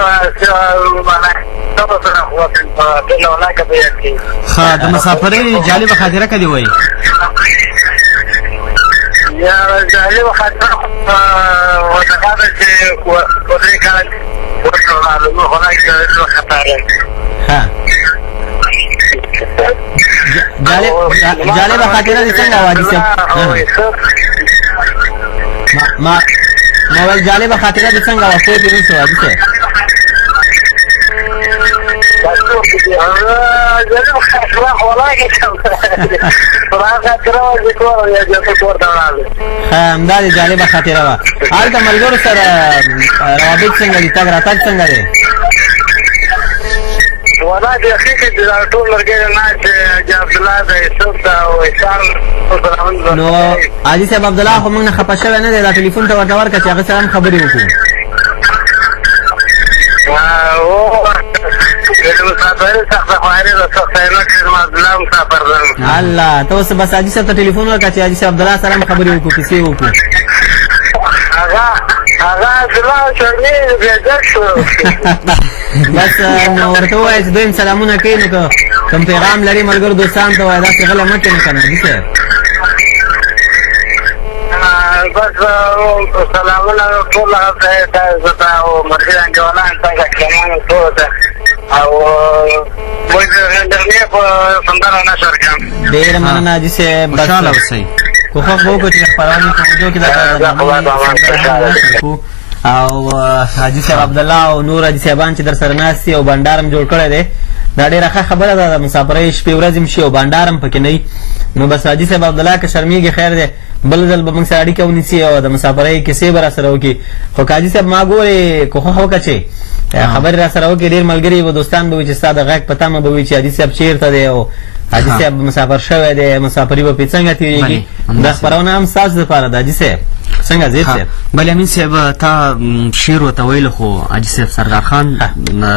ښه د مسافرۍ جالبه خاطره که دې وایي؟ جالبه خاطره ورته ده چې 3 کاله وروسته ولاړو نو هناک خطر. ښه جالبه خاطره دې څنګه وه حاجي صاحب؟ ما ویل جالبه خاطره دې څنګه وه پوه دې نه شو حاجي صاحب؟ همدا دې جالبه خاطره وه. هلته ملګرو سره روابط څنګه دي؟ تګ راتګ څنګه دی؟ والله بیخي چې ټول ملګري ناست چې عبدالله د یوسف ده او احسان. نو حاجي صاحب عبدالله خو موږ نه خفه شوی نه دی، دا ټلیفون ته ورته ورکړه چې هغه سره هم خبرې وکړو. الله ته اوس بس حاجي صاحب ته ټلیفون ورکړه چې حاجي صاحب عبدالله سره هم خبرې وکړو، کیسې وکړو. بس نو ورته ووایه چې دویم سلامونه کوي، نو که کوم پیغام لري ملګرو دوستانو ته وایه داسې غلی مه کښېنه که نه حاجي صاحب. بس سلامونه ټول هغه ته ته او ملګري انډیوالان څنګه کښېنانو ټولو ته او موږ د انټرنیټ په سندره نشر کړم. ډېره مننه حاجي صاحب. خوشحاله اوسئ. کوښښ به وکړو چې د خپرونې په موضوع کې او حاجي صاحب عبدالله او نور حاجي صاحبان چې در سره ناست دي او بنډارم جوړ کړی دی، دا ډېره ښه خبره ده. د مسافرۍ شپې ورځې هم شي او بنډار هم پکې نه وي. نو بس حاجي صاحب عبدالله که شرمېږي خیر دی، بل ځل به موږ سره اړیکه ونیسي او د مسافرۍ کیسې به را سره وکړي. خو قاضي صاحب ما ګورې کوښښ وکړه چې خبرې را سره وکړي. ډېر ملګري به دوستان به وي چې ستا د غږ په تمه به وي چې حاجي صاحب چېرته دی او حاجي صاحب مسافر شوی دی، مسافري به پرې څنګه تېرېږي. دا خپرونه هم ستاسو دپاره ده حاجي صاحب. څنګه زید صاحب؟ بلې امین صاحب تا شعر ورته ویلو خو حاجي صاحب سردار خان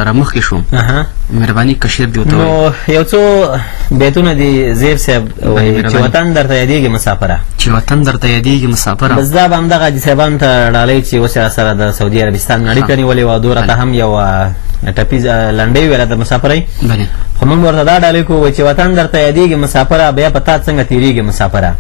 رامخکې شو، مهرباني که شعر دې ورته نو یو څو بیتونه دي زیب صاحب وایي چې وطن درته یادېږي مسافره، چې وطن درته یادېږي مسافره. بس دا به همدغه حاجي صاحبانو ته ډالۍ چې اوس سره د سعودي عربستان اړیکه نیولې وه، دوه راته هم یو ټپیز لنډۍ ویله د مسافرۍ. خو موږ ورته دا ډالۍ کوو چې وطن درته یادېږي مسافره، بیا په تا څنګه تېرېږي مسافره.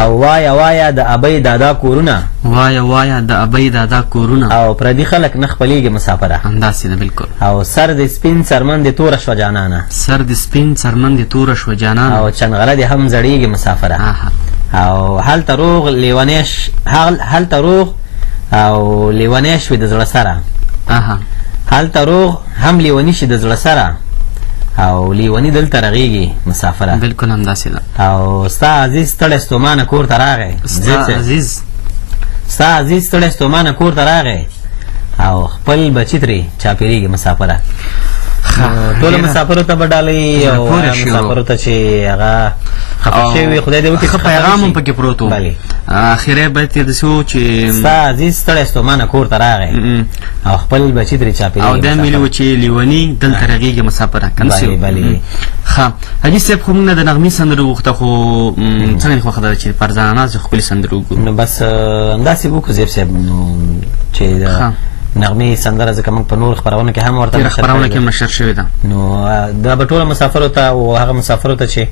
او وایا وایا د ابۍ دادا کورونه، وایا وایا د ابۍ دادا کورونه، او پردي خلک نه خپلېږي مسافره. همداسې ده بالکل. او سر د سپین څرمن دې توره شوه جانانه، سر د سپین څرمن دې توره شوه جانانه، او چنغره دې هم زړېږي مسافره. او هلته روغ لیونی هلته روغ او لیونی شوې د زړه سره، هلته روغ هم لیونی شي د زړه سره، او لیونی دلته رغېږي مسافره. بالکل همداسې ده. او ستا عزیز ستړی ستومانه کور ته راغی، ستا عزیز ستړی ستومانه کور ته راغی، او خپل بچي ترې چاپېرېږي مسافره. ټولو مسافرو ته به ډالۍ او مسافرو ته چې هغه خفه شوي خدای دې وکړي ښه پیغام هم پکې پروت و. اخري بیت یې داسې و چې ستا عزیز ستړی ستومانه کور ته راغی او خپل بچي ترې چاپېرېږي، او دا مې ویلي و چې لیوني دلته رغېږي مسافره. ښه حاجي صاحب خو موږ نه د نغمې سندرې وغوښته، خو څنګه دې خوښه ده چې فرزانه ناز ښکلې سندرې وګورو؟ نو بس همداسې وکړو زیب صاحب، نو چې نغمې سندره ځکه موږ په نور خپرونو کې هم ورته خپرونه کې نشر شوې ده، نو دا به ټولو مسافرو ته او هغه مسافرو ته چې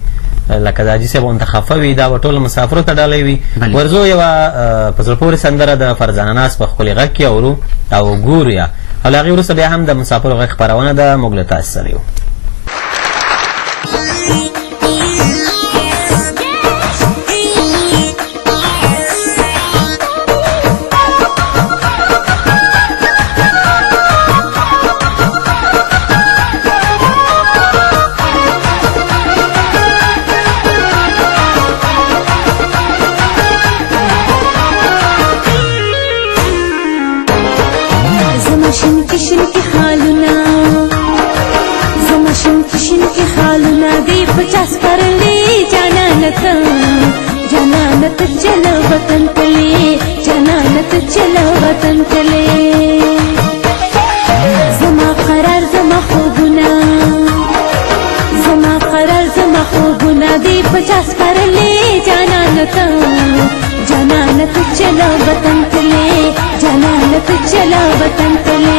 لکه د حاجي صاحب غونته خفه وي دا به ټولو مسافرو ته ډالۍ وي. ورځو یوه په زړه پورې سندره د فرزانه ناز په ښکلي غږ کې اورو او ګورو یا او له هغې وروسته بیا هم د مسافرو غږ خپرونه ده، موږ له تاسو سره یو. चलो वतन तले जनानत चलो वतन तले زما قرار زما خوبونه زما قرار زما خوبونه دی پچاس پرلې جانانت جانانت چلو وطن تله جانانت چلو وطن تله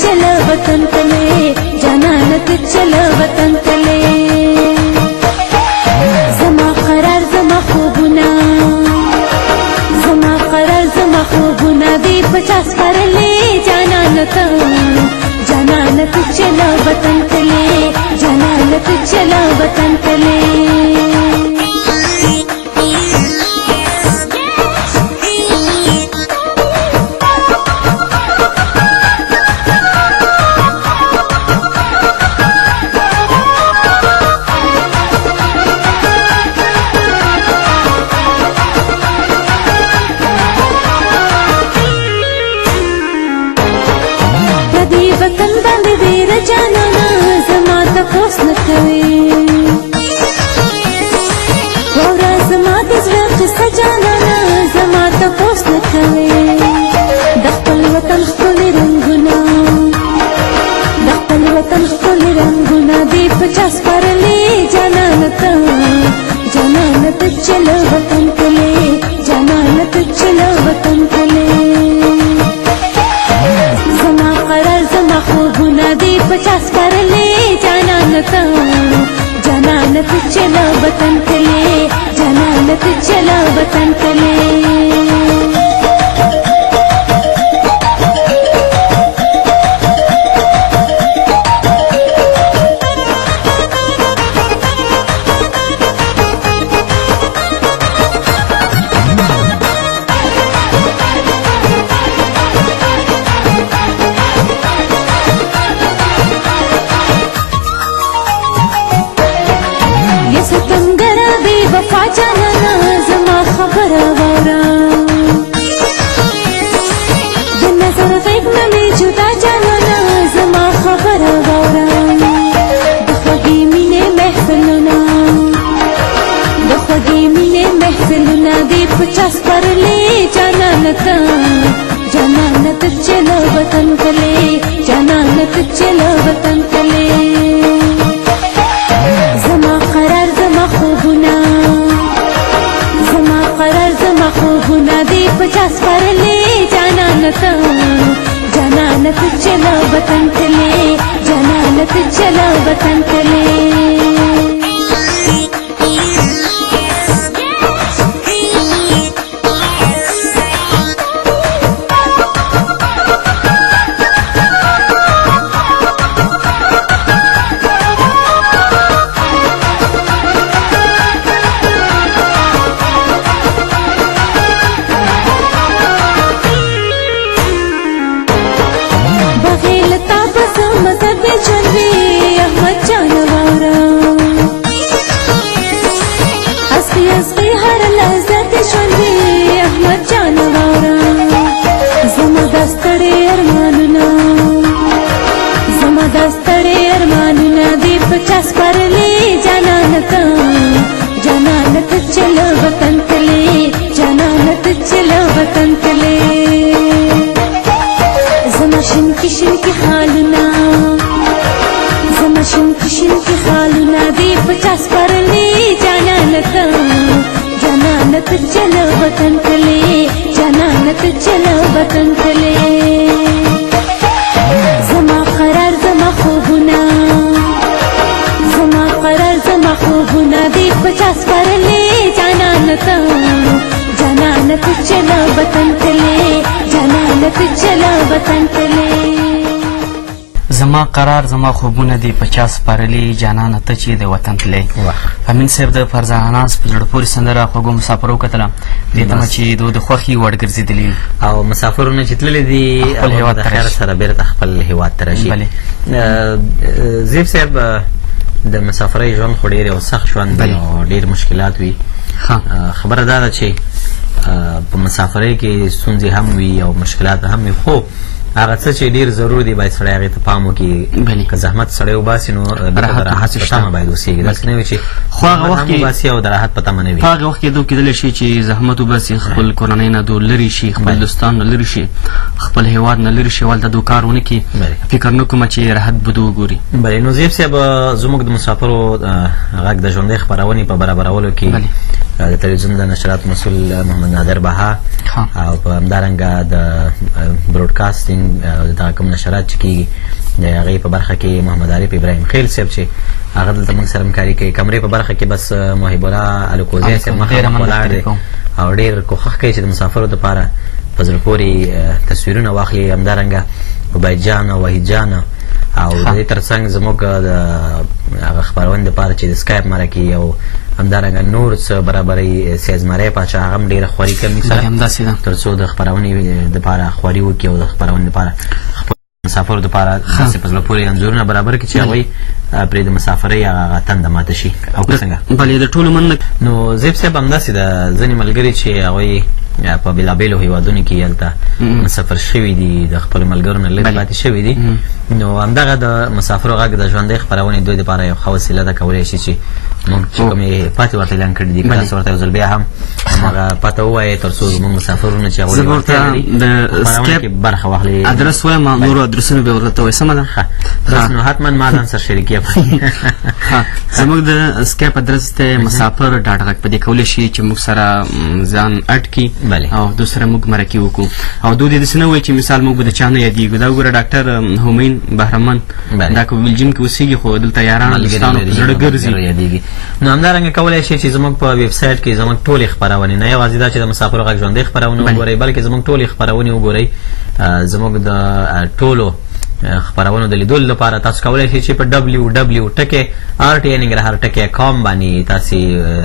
चलो वतन तले जनानत चलो वतन तले زما قرار زما خوبونه زما قرار चला वतन के लिए जनानत चला वतन के लिए जनानत चलो वतन के लिए जनानत चलो वतन के लिए जमा करार जमा खूबना जमा करार जमा खूबना दे 50 पर ले जनानत जनानत चलो वतन के लिए जनानत चलो वतन के लिए जनानत चलो वतन के लिए जनानत चलो वतन के लिए जमाशिन किशन की हालना जमाशिन किशन की हालना दे 50 पर ले जनानत जनानत चलो वतन के लिए जनानत चलो वतन के लिए जमा करार जमा खूबना जमा करार जमा खूबना दे 50 पर ले जनानत जनानत चलो वतन के लिए जनानत चलो वतन के लिए زما قرار زما خوبونه دي 50 پرلي جانانه ته چې د وطن تللی امین صاحب د فرزاناس په زړه پورې سندره خوږو مسافرو کتله دې ته چې د خوښي وړ ګرځېدلي او مسافرونه چې تللي دي خپل هېواد د خیر سره بیرته خپل هېواد ته راشي زیب صاحب د مسافرۍ ژوند خو ډېر یو سخت ژوند دی او ډېر مشکلات وي خبره دا ده چې په مسافرۍ کې ستونزې هم وي او مشکلات هم وي خو هغه څه چې ډېر ضرور دی باید سړی هغې ته پام وکړي که زحمت سړی وباسي نو د راحت په تمه باید اوسېږي داسې نه وي چې زحمت هم وباسي او د راحت په تمه نه وي په هغه وخت کې دو کېدلی شي چې زحمت وباسي خپل کورنۍ نه دو لرې شي خپل دوستان نه لرې شي خپل هېواد نه لرې شي هلته دو کار ونه کړي فکر نه کومه چې راحت به دو وګوري بلې نو زیب صاحب زموږ د مسافرو غږ د ژوندۍ خپرونې په برابرولو کې د تلویزیون د نشرات مسؤل محمد نادر بها او په همدارنګه د براډکاسټینګ دغه کوم نشرات چې کېږي د هغې په برخه کې محمد عارف ابراهیم خیل صاحب چې هغه دلته موږ سره همکاري کوي کمرې په برخه کې بس محب الله الکوزی صاحب مخامخ ولاړ دی او ډېر کوښښ کوي چې د مسافرو دپاره په زړه پورې تصویرونه واخلي همدارنګه عبید جان او وحید جان او د دې تر څنګ زموږ د هغه خپرونې دپاره چې د سکایپ مرکې او همدارنګه نور څه برابرۍ سیزمرۍ پاچا هغه هم ډېره خواري کوي سره تر څو د خپرونې دپاره خواري وکړي او د خپرونې دپاره خپل مسافرو دپاره داسې په زړه پورې انځورونه برابر کړي چې هغوی پرې د مسافرۍ هغه تنده ماته شي او که څنګه بلې د ټولو مننه نو زیب صاحب همداسې د ځینې ملګري چې هغوی په بېلابېلو هېوادونو کې هلته مسافر شوي دي د خپلو ملګرو نه لرې پاتې شوي دي نو همدغه د مسافرو غږ د ژوندۍ خپرونې دوی دپاره یو ښه وسیله ده کولی شي چې موږ چې کومې پاتې ورته اعلان کړي دي که تاسو ورته یو ځل بیا هم هماغه پته ووایئ تر څو زموږ مسافرونه چې هغوی ورته کې برخه واخلي ادرس وایم نورو ادرسونه به ورته وایي سمه ده بس نو حتما ما ځان سره شریکې زموږ د سکایپ ادرس ته مسافر ډاټ غږ په دې کولی شي چې موږ سره ځان اډ کړي او دو سره موږ مرکې وکړو او دو دې داسې نه وایي چې مثال موږ به د چا نه یادېږو دا وګوره ډاکټر همین بهرمن دا که بلجیم کې اوسېږي خو دلته یاران دوستانو په زړه ګرځي نو همدارنګه کولی شئ چې زموږ په ویب سایټ کې زموږ ټولې خپرونې نه یوازې دا چې د مسافرو غږ ژوندۍ خپرونې وګورئ بلکې زموږ ټولې خپرونې وګورئ. زموږ د ټولو خبرونو د لیدلو لپاره تاسو کولی شئ چې په www.rtnنګرهار.com باندې تاسو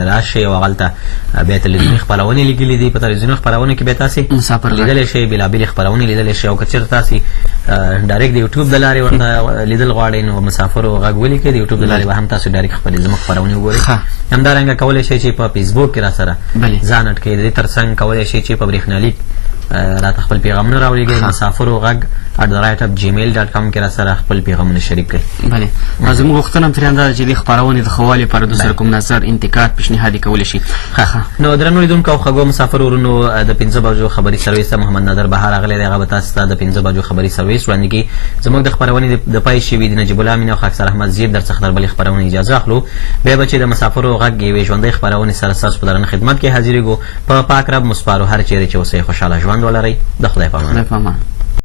راشئ او هغلته بیا تلویزیوني خپرونې لیکلي دي. په تلویزیوني خپرونو کې بیا تاسو لیدلی شئ، بېلابېلې خپرونې لیدلی شئ. او که چېرته تاسو ډایرکټ د یوټیوب د لارې ورته لیدل غواړئ نو مسافرو غږ ولیکئ، د یوټیوب د لارې به هم تاسو ډایرکټ زموږ خپرونې وګورئ. همدارنګه کولی شئ چې په فیسبوک کې را سره ځان اډ کړئ. د دې تر څنګ کولی شئ چې په برېښنالیک راته خپل پیغامونه راولېږئ. مسافرو غږ @gmail.com کې را سره خپل پیغامونه شریک کړئ. بله زموږ غوښتنه هم ترې همدا چې دې خپرونې د ښه والي لپاره دوی سره کوم نظر انتقاد پیشنهاد یې کولی شي. نو درنو لیدونکو او خوږو مسافرو ورونو د 5 بجو خبري سرویس ته محمد نادر بهار راغلی دی. هغه به تاسو ته د 5 بجو خبري سرویس وړاندې کړي. زموږ د خپرونې د پای شوي د نجیب الله امین او خاکسار احمد زیب در څخه بلې خپرونې اجازه اخلو. بیا به چې د مسافرو غږ یوې ژوندۍ خپرونې سره ستاسو په درنه خدمت کې حاضرېږو. په پاک رب مسپارو هر چیرې چې اوسئ خوشحاله ژوند ولرئ. د خدای په امان.